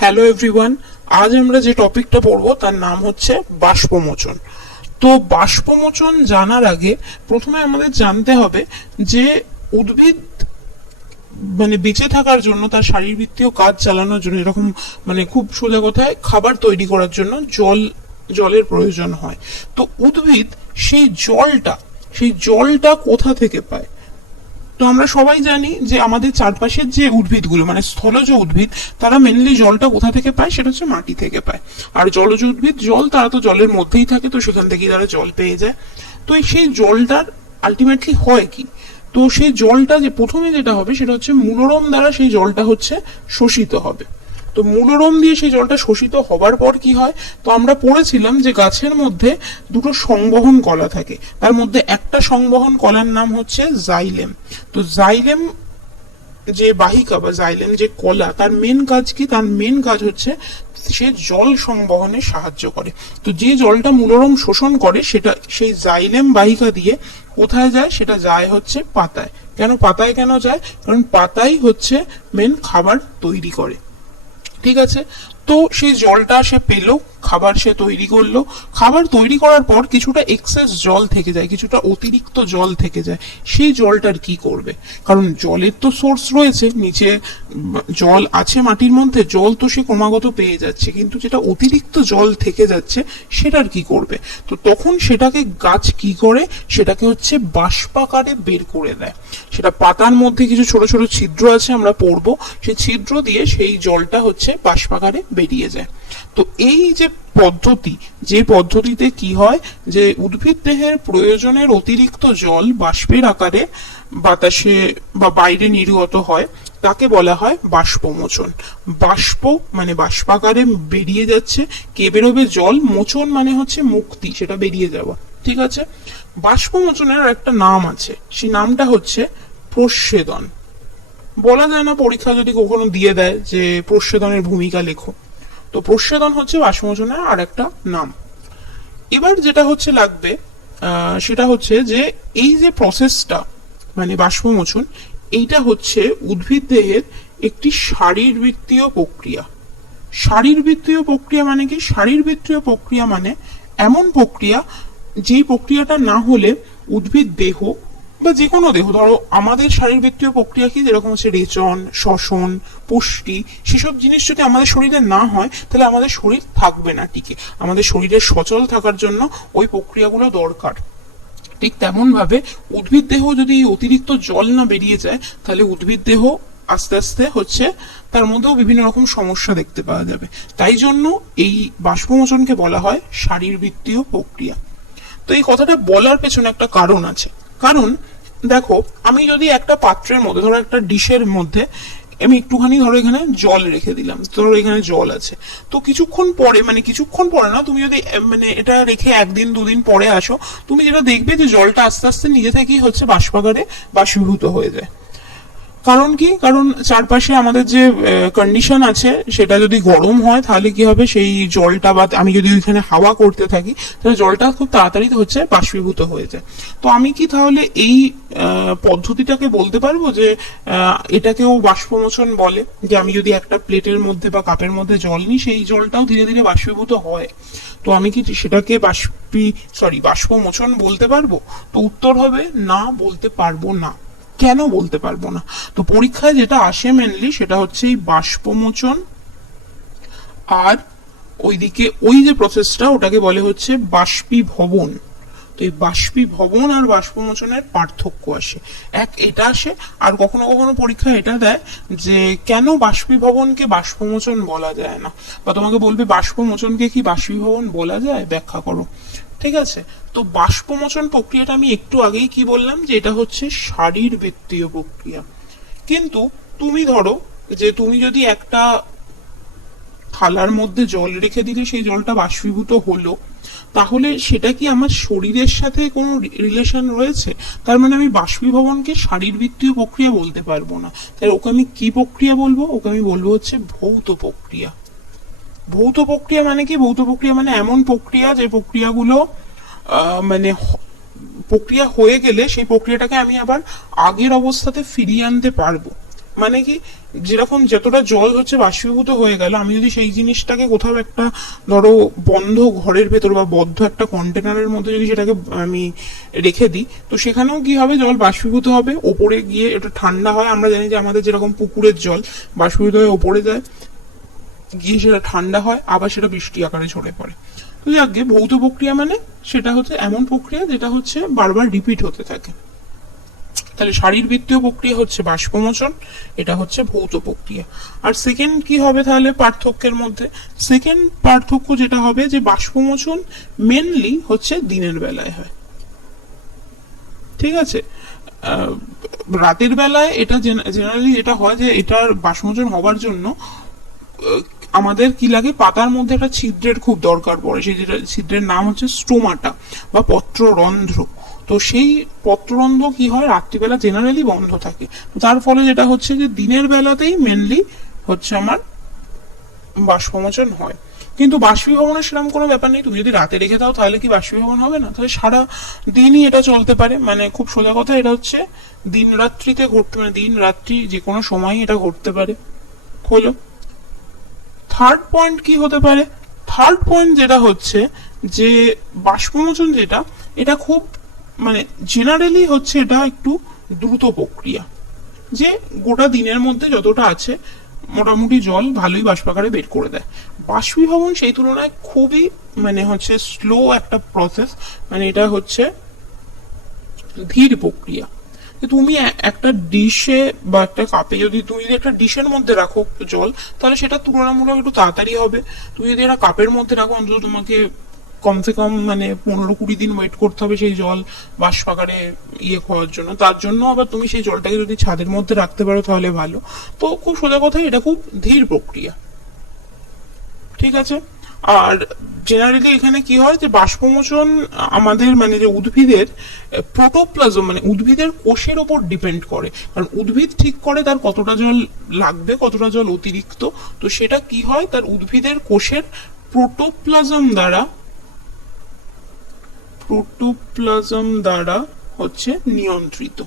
Hello everyone, আজ আমরা যে টপিকটা পড়বো তার নাম হচ্ছে বাষ্পমোচন। তো বাষ্পমোচন জানার আগে প্রথমে আমাদের জানতে হবে যে উদ্ভিদ বেঁচে থাকার জন্য, তার শারীরবৃত্তীয় কাজ চালানোর জন্য, এরকম খুব সোজা কথায় খাবার তৈরি করার জন্য জলের প্রয়োজন হয়। তো উদ্ভিদ সেই জলটা কোথা থেকে পায়? তো আমরা সবাই জানি যে আমাদের চারপাশের যে উদ্ভিদগুলো স্থলজ উদ্ভিদ, তারা মেনলি জলটা কোথা থেকে পায়, সেটা হচ্ছে মাটি থেকে পায়। আর জলজ উদ্ভিদ তারা তো জলের মধ্যেই থাকে, তো সেখান থেকেই তারা জল পেয়ে যায়। তো সেই জলটার আলটিমেটলি হয় কি? তো সেই জলটা যে প্রথমে যেটা হবে সেটা হচ্ছে মূলরম দ্বারা সেই জলটা হচ্ছে শোষিত হবে। তো মূলরম দিয়ে সেই জলটা শোষিত হবার পর কি হয়? তো আমরা পড়েছিলাম যে গাছের মধ্যে দুটো সংবহন কলা থাকে, তার মধ্যে একটা সংবহন কলার নাম হচ্ছে জাইলেম। তো জাইলেম যে বাহিকা বা জাইলেম যে কলা, তার মেন কাজ কি? তার মেন কাজ হচ্ছে সে জল সংবহনে সাহায্য করে। তো যে জলটা মূলরম শোষণ করে সেটা সেই জাইলেম বাহিকা দিয়ে কোথায় যায়? সেটা যায় হচ্ছে পাতায়। পাতায় কেন যায়? কারণ পাতাই হচ্ছে মেন খাবার তৈরি করে। ঠিক আছে, তো সেই জলটা সে পেলো, খাবার সে তৈরি করলো। খাবার তৈরি করার পর কিছুটা এক্সেস জল থেকে যায়, কিছুটা অতিরিক্ত জল থেকে যায়। সেই জলটার কি করবে? কারণ জলের তো সোর্স রয়েছে, নিচে জল আছে, মাটির মধ্যে জল তো সে ক্রমাগত পেয়ে যাচ্ছে, কিন্তু যেটা অতিরিক্ত জল থেকে যাচ্ছে সেটার কি করবে? তো তখন সেটাকে গাছ কি করে? সেটাকে হচ্ছে বাষ্পাকারে বের করে দেয়। সেটা পাতার মধ্যে কিছু ছোট ছোট ছিদ্র আছে, আমরা পড়বো, সেই ছিদ্র দিয়ে সেই জলটা হচ্ছে বাষ্পাকারে বেরিয়ে যায়। তো এই যে পদ্ধতিতে কি হয়, যে উদ্ভিদ দেহের প্রয়োজনের অতিরিক্ত জল বাষ্পের আকারে বাতাসে বা বাইরে নির্গত হয়, তাকে বলা হয় বাষ্পমোচন। বাষ্প বাষ্পাকারে বেরিয়ে যাচ্ছে, কে বেরোবে? জল। মোচন হচ্ছে মুক্তি, সেটা বেরিয়ে যাওয়া। ঠিক আছে, বাষ্পমোচনের একটা নাম আছে, সেই নামটা হচ্ছে প্রস্বেদন। বলা যায় না পরীক্ষা যদি কখনো দিয়ে দেয় যে প্রস্বেদনের ভূমিকা লেখো, তো প্রস্বেদন হচ্ছে বাষ্পমোচনের আর একটা নাম। এবার যেটা হচ্ছে লাগবে সেটা হচ্ছে যে এই যে প্রসেসটা বাষ্পমোচন, এইটা হচ্ছে উদ্ভিদ দেহের একটি শারীরবৃত্তীয় প্রক্রিয়া। শারীরবৃত্তীয় প্রক্রিয়া মানে কি? শারীরবৃত্তীয় প্রক্রিয়া মানে এমন প্রক্রিয়া যেই প্রক্রিয়াটা না হলে উদ্ভিদ দেহ বা যে কোনো দেহ, ধরো আমাদের শারীরবৃত্তীয় প্রক্রিয়া কি, যেরকম হচ্ছে রেচন, শ্বসন, পুষ্টি, সেসব জিনিস যদি আমাদের শরীরে না হয় তাহলে আমাদের শরীর থাকবে না টিকে। আমাদের শরীরের সচল থাকার জন্য ওই প্রক্রিয়াগুলো দরকার। ঠিক তেমন ভাবে উদ্ভিদ দেহ যদি অতিরিক্ত জল না বেরিয়ে যায়, তাহলে উদ্ভিদ দেহ আস্তে আস্তে হচ্ছে তার মধ্যেও বিভিন্ন রকম সমস্যা দেখতে পাওয়া যাবে। তাই জন্য এই বাষ্পমোচনকে বলা হয় শারীরবৃত্তীয় প্রক্রিয়া। তো এই কথাটা বলার পেছনে একটা কারণ আছে। কারণ দেখো, আমি যদি একটা পাত্রের মধ্যে, ধরো একটা ডিশের মধ্যে আমি একটুখানি ধরো এখানে জল রেখে দিলাম, ধরো এখানে জল আছে, তো কিছুক্ষণ পরে না, তুমি যদি এটা রেখে একদিন দুদিন পরে আসো, তুমি যেটা দেখবে যে জলটা আস্তে আস্তে নিজে থেকেই হচ্ছে বাষ্পাকারে বাষ্পীভূত হয়ে যায়। কারণ কি? কারণ চারপাশে আমাদের যে কন্ডিশন আছে সেটা যদি গরম হয়, তাহলে কি হবে, সেই জলটা বা আমি যদি ওইখানে হাওয়া করতে থাকি, তাহলে জলটা খুব তাড়াতাড়ি হচ্ছে বাষ্পীভূত হয়ে যায়। তো আমি কি তাহলে এই পদ্ধতিটাকে বলতে পারবো যে এটাকেও বাষ্পমোচন বলে, যে আমি যদি একটা প্লেটের মধ্যে বা কাপের মধ্যে জল নিই, সেই জলটাও ধীরে ধীরে বাষ্পীভূত হয়। তো আমি কি সেটাকে বাষ্পমোচন বলতে পারবো? তো উত্তর হবে না, বলতে পারবো না। কেন বলতে পারবো না? তো পরীক্ষায় যেটা আসে মেনলি সেটা হচ্ছে এই বাষ্পমোচন, আর ওইদিকে ওই যে প্রসেসটা, ওটাকে বলে হচ্ছে বাষ্পীভবন। তো এই বাষ্পীভবন আর বাষ্পমোচনের পার্থক্য আসে, এটা আসে। আর কখনো কখনো পরীক্ষা এটা দেয় যে কেন বাষ্পীভবনকে বাষ্পমোচন বলা যায় না, বা তোমাকে বলবে বাষ্পমোচনকে কি বাষ্পীভবন বলা যায়, ব্যাখ্যা করো। ঠিক আছে, তো বাষ্পমোচন প্রক্রিয়াটা আমি একটু আগেই কি বললাম, যে এটা হচ্ছে শারীরবৃত্তীয় প্রক্রিয়া। কিন্তু তুমি ধরো যে তুমি যদি একটা থালার মধ্যে জল রেখে দিলে সেই জলটা বাষ্পীভূত হলো, তাহলে সেটা কি আমার শরীরের সাথে কোনো রিলেশন রয়েছে? তার আমি বাষ্পীভবনকে শারীরবৃত্তীয় প্রক্রিয়া বলতে পারবো না। তাই ওকে আমি কি প্রক্রিয়া বলবো? ওকে আমি বলবো হচ্ছে ভৌত প্রক্রিয়া। ভৌত প্রক্রিয়া মানে কি? ভৌত প্রক্রিয়া মানে এমন প্রক্রিয়া যে প্রক্রিয়াগুলো প্রক্রিয়া হয়ে গেলে সেই প্রক্রিয়াটাকে আমি আবার আগের অবস্থাতে ফিরিয়ে আনতে পারবো। মানে কি, যেরকম যতটা জল হচ্ছে বাষ্পীভূত হয়ে গেল, আমি যদি সেই জিনিসটাকে কোথাও একটা ধরো বন্ধ ঘরের ভেতর বা বদ্ধ একটা কন্টেনারের মধ্যে যদি সেটাকে আমি রেখে দিই, তো সেখানেও কি হবে, জল বাষ্পীভূত হবে, ওপরে গিয়ে এটা ঠান্ডা হয়। আমরা জানি যে আমাদের যেরকম পুকুরের জল বাষ্পীভূত হয়ে ওপরে যায়, গিয়ে সেটা ঠান্ডা হয়, আবার সেটা বৃষ্টি আকারে ঝরে পড়ে। তো যাকে ভৌত প্রক্রিয়া মানে সেটা হচ্ছে এমন প্রক্রিয়া যেটা হচ্ছে বারবার রিপিট হতে থাকে। তাহলে শারীরবৃত্তীয় প্রক্রিয়া হচ্ছে বাষ্পমোচন, এটা হচ্ছে ভৌত প্রক্রিয়া। আর সেকেন্ড কি হবে তাহলে পার্থক্যের মধ্যে, সেকেন্ড পার্থক্য যেটা হবে যে বাষ্পমোচন মেনলি হচ্ছে দিনের বেলায় হয়, ঠিক আছে। রাতের বেলায় এটা জেনারেলি যেটা হয় যে এটার বাষ্পমোচন হওয়ার জন্য আমাদের কি লাগে, পাতার মধ্যে একটা ছিদ্রের খুব দরকার পড়ে, সেই যেটা ছিদ্রের নাম হচ্ছে স্টোমাটা বা পত্ররন্ধ্র। তো সেই পত্ররন্ধ্র কি হয়, রাত্রিবেলা জেনারেলি বন্ধ থাকে। তো তার ফলে যেটা হচ্ছে যে দিনের বেলাতেই মেনলি হচ্ছে আমার বাষ্পমোচন হয়। কিন্তু বাষ্পীভবনের সেরকম কোনো ব্যাপার নেই, তুমি যদি রাতে রেখে দাও তাহলে কি বাষ্পীভবন হবে না? তাহলে সারা দিনই এটা চলতে পারে। মানে খুব সোজা কথা, এটা হচ্ছে দিন রাত্রিতে ঘটতে, মানে দিন রাত্রি যে কোনো সময় এটা ঘটতে পারে। হলো থার্ড পয়েন্ট কি হতে পারে, থার্ড পয়েন্ট যেটা হচ্ছে যে বাষ্পমোচন যেটা, এটা খুব মানে জেনারেলি হচ্ছে এটা একটু দ্রুত প্রক্রিয়া, যে গোটা দিনের মধ্যে যতটা আছে মোটামুটি জল ভালোই বাষ্পাকারে বের করে দেয়। বাষ্পীভবন সেই তুলনায় খুবই মানে হচ্ছে স্লো একটা প্রসেস, মানে এটা হচ্ছে ধীর প্রক্রিয়া। তুমি একটা ডিশে বা একটা কাপে যদি তুমি যদি একটা ডিশের মধ্যে রাখো জল, তাহলে সেটা তুলনামূলক একটু তাড়াতাড়ি হবে। তুমি যদি একটা কাপের মধ্যে রাখো, অন্তত তোমাকে কমসে কম মানে 15-20 দিন ওয়েট করতে হবে সেই জল বাষ্পাকারে ইয়ে করার জন্য। তার জন্য আবার তুমি সেই জলটাকে যদি ছাদের মধ্যে রাখতে পারো তাহলে ভালো। তো খুব সোজা কথা, এটা খুব ধীর প্রক্রিয়া, ঠিক আছে। আর জেনারেলি এখানে কি হয় যে বাষ্পমোচন আমাদের মানে যে উদ্ভিদের প্রোটোপ্লাজম মানে উদ্ভিদের কোষের ওপর ডিপেন্ড করে, কারণ উদ্ভিদ ঠিক করে তার কতটা জল লাগবে, কতটা জল অতিরিক্ত। তো সেটা কি হয়, তার উদ্ভিদের কোষের প্রোটোপ্লাজম দ্বারা হচ্ছে নিয়ন্ত্রিত।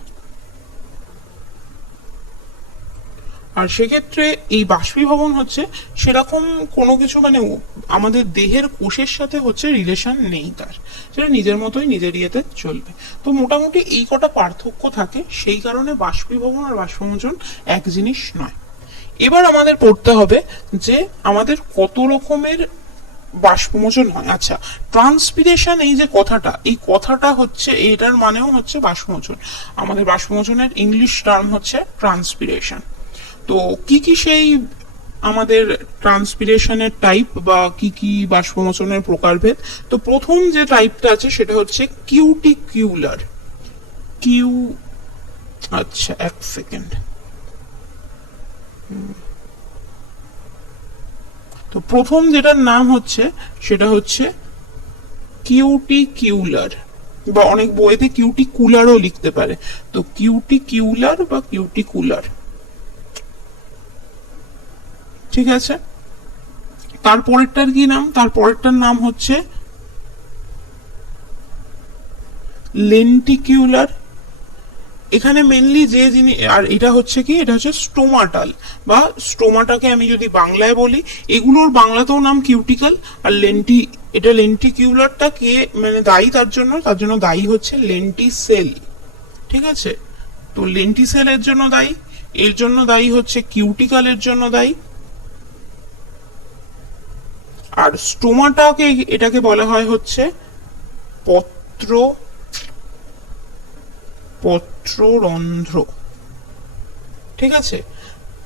আর সেক্ষেত্রে এই বাষ্পীভবন হচ্ছে সেরকম কোনো কিছু মানে আমাদের দেহের কোষের সাথে হচ্ছে রিলেশন নেই, তার সেটা নিজের মতোই নিজের ইয়েতে চলবে। তো মোটামুটি এই কটা পার্থক্য থাকে, সেই কারণে বাষ্পীভবন আর বাষ্পমোচন এক জিনিস নয়। এবার আমাদের পড়তে হবে যে আমাদের কত রকমের বাষ্পমোচন হয়। আচ্ছা, ট্রান্সপিরেশন এই যে কথাটা, এই কথাটা হচ্ছে এটার মানেও হচ্ছে বাষ্পমোচন। আমাদের বাষ্পমোচনের ইংলিশ টার্ম হচ্ছে ট্রান্সপিরেশন। তো কি কি সেই আমাদের ট্রান্সপিরেশনের টাইপ বা কি কি বাষ্পমোচনের প্রকারভেদ। তো প্রথম যে টাইপটা আছে সেটা হচ্ছে কিউটিকিউলার। কিউ আচ্ছা এক সেকেন্ড, তো প্রথম যেটার নাম হচ্ছে সেটা হচ্ছে কিউটিকিউলার, বা অনেক বইতে কিউটিকুলারও লিখতে পারে। তো কিউটিকিউলার বা কিউটিকুলার, ঠিক আছে। তারপরেরটার কি নাম, তারপরেরটার নাম হচ্ছে লেন্টিকিউলার। এখানে মেনলি যে জিনিস, আর এটা হচ্ছে কি, এটা হচ্ছে স্টোমাটাল বা স্টোমাটাকে আমি যদি বাংলায় বলি, এগুলোর বাংলাতেও নাম কিউটিক্যাল। আর এটা লেন্টিকিউলারটা কে মানে দায়ী তার জন্য দায়ী হচ্ছে লেন্টিসেল, ঠিক আছে। তো লেন্টিসেল এর জন্য দায়ী, এর জন্য দায়ী হচ্ছে কিউটিক্যালের জন্য দায়ী। আর স্টোমাটাকে এটাকে বলা হয় হচ্ছে পত্ররন্ধ্র, ঠিক আছে।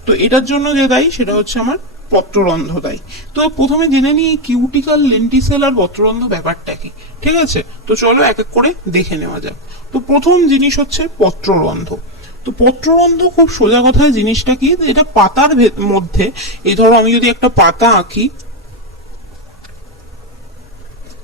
তো এটার জন্য যে দায়ী সেটা হচ্ছে আমার পত্ররন্ধ্র দায়ী। তো প্রথমে জেনে নিই কিউটিক্যাল, লেন্টিসেল আর পত্ররন্ধ্র ব্যাপারটা কি, ঠিক আছে। তো চলো এক এক করে দেখে নেওয়া যাক। তো প্রথম জিনিস হচ্ছে পত্ররন্ধ্র। তো পত্ররন্ধ্র খুব সোজা কথায় জিনিসটা কি, এটা পাতার মধ্যে, এই ধরো আমি যদি একটা পাতা আঁকি,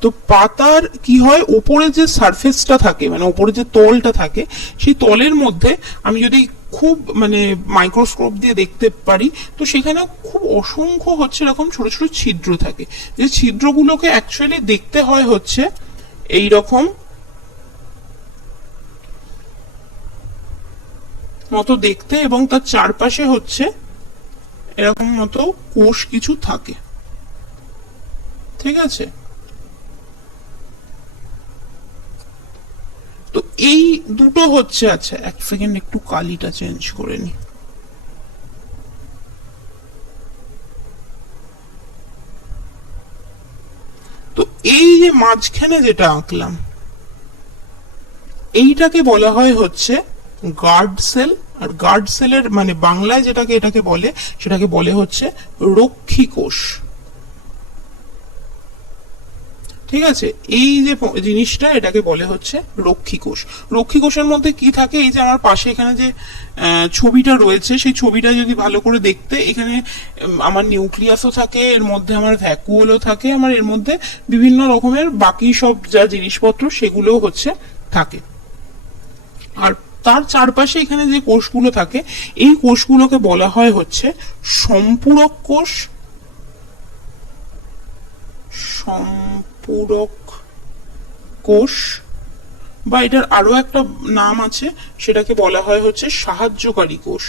তো পাতার কি হয়, ওপরে যে সারফেসটা থাকে মানে ওপরে যে তলটা থাকে, সেই তলের মধ্যে আমি যদি খুব মানে মাইক্রোস্কোপ দিয়ে দেখতে পারি, তো সেখানে খুব অসংখ্য হচ্ছে এরকম ছোট ছোট ছিদ্র থাকে, যে ছিদ্রগুলোকে অ্যাকচুয়ালি দেখতে হয় হচ্ছে এই রকম মতো দেখতে, এবং তার চারপাশে হচ্ছে এরকম মতো কোষ কিছু থাকে। ঠিক আছে, তো এই দুটো হচ্ছে, আচ্ছা এক সেকেন্ড একটু কালিটা চেঞ্জ করে নি। তো এই যে মাঝখানে যেটা আঁকলাম এইটাকে বলা হয় হচ্ছে গার্ড সেল। আর গার্ড সেলের মানে বাংলায় যেটাকে এটাকে বলে সেটাকে বলে হচ্ছে রক্ষী কোষ। ঠিক আছে, এই যে জিনিসটা এটাকে বলে হচ্ছে রক্ষী কোষ। রক্ষী কোষের মধ্যে কি থাকে, এই যে আমার পাশে এখানে যে ছবিটা রয়েছে সেই ছবিটা যদি ভালো করে দেখতে, এখানে আমার নিউক্লিয়াসও থাকে, এর মধ্যে আমার ভ্যাকুওলও থাকে, আমার এর মধ্যে বিভিন্ন রকমের বাকি সব যা জিনিসপত্র সেগুলোও হচ্ছে থাকে। আর তার চারপাশে এখানে যে কোষগুলো থাকে এই কোষগুলোকে বলা হয় হচ্ছে সম্পূরক কোষ। সম্পূরক কোষ, বা এটার আরো একটা নাম আছে, সেটাকে বলা হয় হচ্ছে সাহায্যকারী কোষ।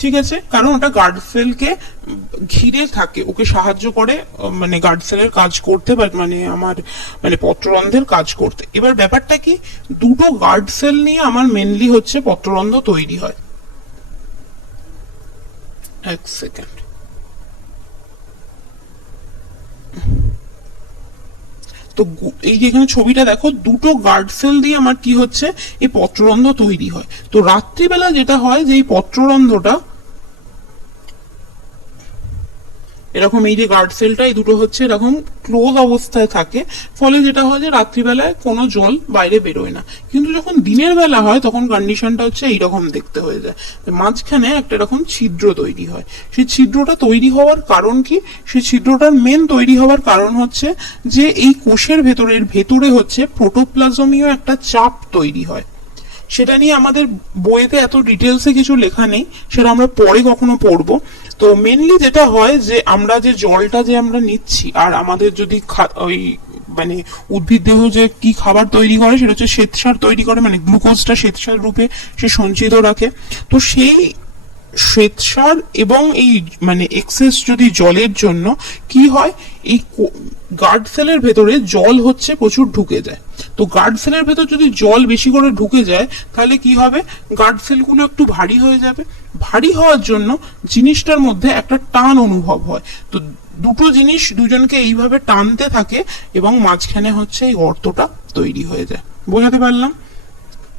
ঠিক আছে, কারণ ওটা গার্ড সেলকে ঘিরে থাকে, ওকে সাহায্য করে মানে গার্ড সেলের কাজ করতে, বা মানে আমার মানে পত্ররন্ধ্রের কাজ করতে। এবার ব্যাপারটা কি, দুটো গার্ড সেল নিয়ে আমার মেনলি হচ্ছে পত্ররন্ধ্র তৈরি হয়। এক সেকেন্ড, তো এই যে এখানে ছবিটা দেখো, দুটো গার্ড সেল দিয়ে আমার কি হচ্ছে, এই পত্ররন্ধ্র তৈরি হয়। তো রাত্রিবেলা যেটা হয় যে এই পত্ররন্ধ্রটা এরকম, এই যে গার্ড সেলটা এই দুটো হচ্ছে এরকম ক্লোজ অবস্থায় থাকে, ফলে যেটা হয় যে রাত্রিবেলায় কোনো জল বাইরে বেরোয় না। কিন্তু যখন দিনের বেলা হয় তখন কন্ডিশনটা হচ্ছে এইরকম দেখতে হয়ে যায়, মাঝখানে একটা এরকম ছিদ্র তৈরি হয়। সেই ছিদ্রটা তৈরি হওয়ার কারণ কি, সেই ছিদ্রটার মেন তৈরি হওয়ার কারণ হচ্ছে যে এই কোষের ভেতরে হচ্ছে প্রোটোপ্লাজমীয় একটা চাপ তৈরি হয়। সেটা নিয়ে আমাদের বইতে এত ডিটেলসে কিছু লেখা নেই, সেটা আমরা পরে কখনো পড়বো। তো মেনলি যেটা হয় যে আমরা যে জলটা যে আমরা নিচ্ছি, আর আমাদের যদি ওই মানে উদ্ভিদ দেহ যে কি খাবার তৈরি করে সেটা হচ্ছে শ্বেতসার তৈরি করে, মানে গ্লুকোজটা শ্বেতসার রূপে সে সঞ্চিত রাখে। তো সেই শ্বেতসার এবং এই মানে এক্সেস যদি জলের জন্য কি হয়, এই গার্ড সেলের ভেতরে জল হচ্ছে প্রচুর ঢুকে যায়। তো গার্ড সেলের ভেতর যদি জল বেশি করে ঢুকে যায় তাহলে কি হবে, গার্ড সেলগুলো একটু ভারী হয়ে যাবে। ভারী হওয়ার জন্য জিনিসটার মধ্যে একটা টান অনুভব হয়। তো দুটো জিনিস দুজনকে এইভাবে টানতে থাকে এবং মাঝখানে হচ্ছে এই গর্তটা তৈরি হয়ে যায়। বোঝাতে পারলাম?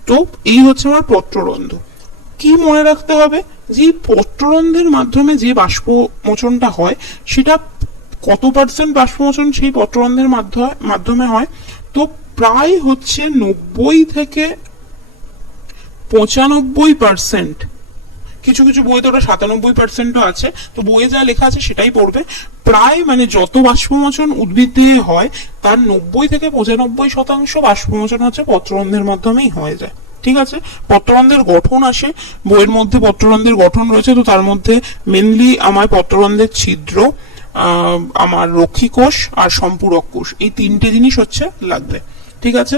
তো এই হচ্ছে আমার পত্ররন্ধ্র। কি মনে রাখতে হবে, যে পত্ররন্ধ্রের মাধ্যমে যে বাষ্পমোচনটা হয় সেটা কত পার্সেন্ট বাষ্পমোচন সেই পত্ররন্ধ্রের মাধ্যমে হয়, তো প্রায় হচ্ছে 90 থেকে 95%। কিছু কিছু বইতে ওটা 97%ও আছে, তো বইয়ে যা লেখা আছে সেটাই পড়বে। প্রায় মানে যত বাষ্পমোচন উদ্ভিদ দিয়ে হয় তার 90 থেকে 95% বাষ্পমোচন হচ্ছে পত্ররন্ধ্রের মাধ্যমেই হয়ে যায়। ঠিক আছে, পত্ররন্ধ্রের গঠন আসে, বইয়ের মধ্যে পত্ররন্ধ্রের গঠন রয়েছে, তো তার মধ্যে মেনলি আমার পত্ররন্ধ্রের ছিদ্র, আমার রক্ষী কোষ আর সম্পূরক কোষ, এই তিনটে জিনিস হচ্ছে লাগবে। ঠিক আছে,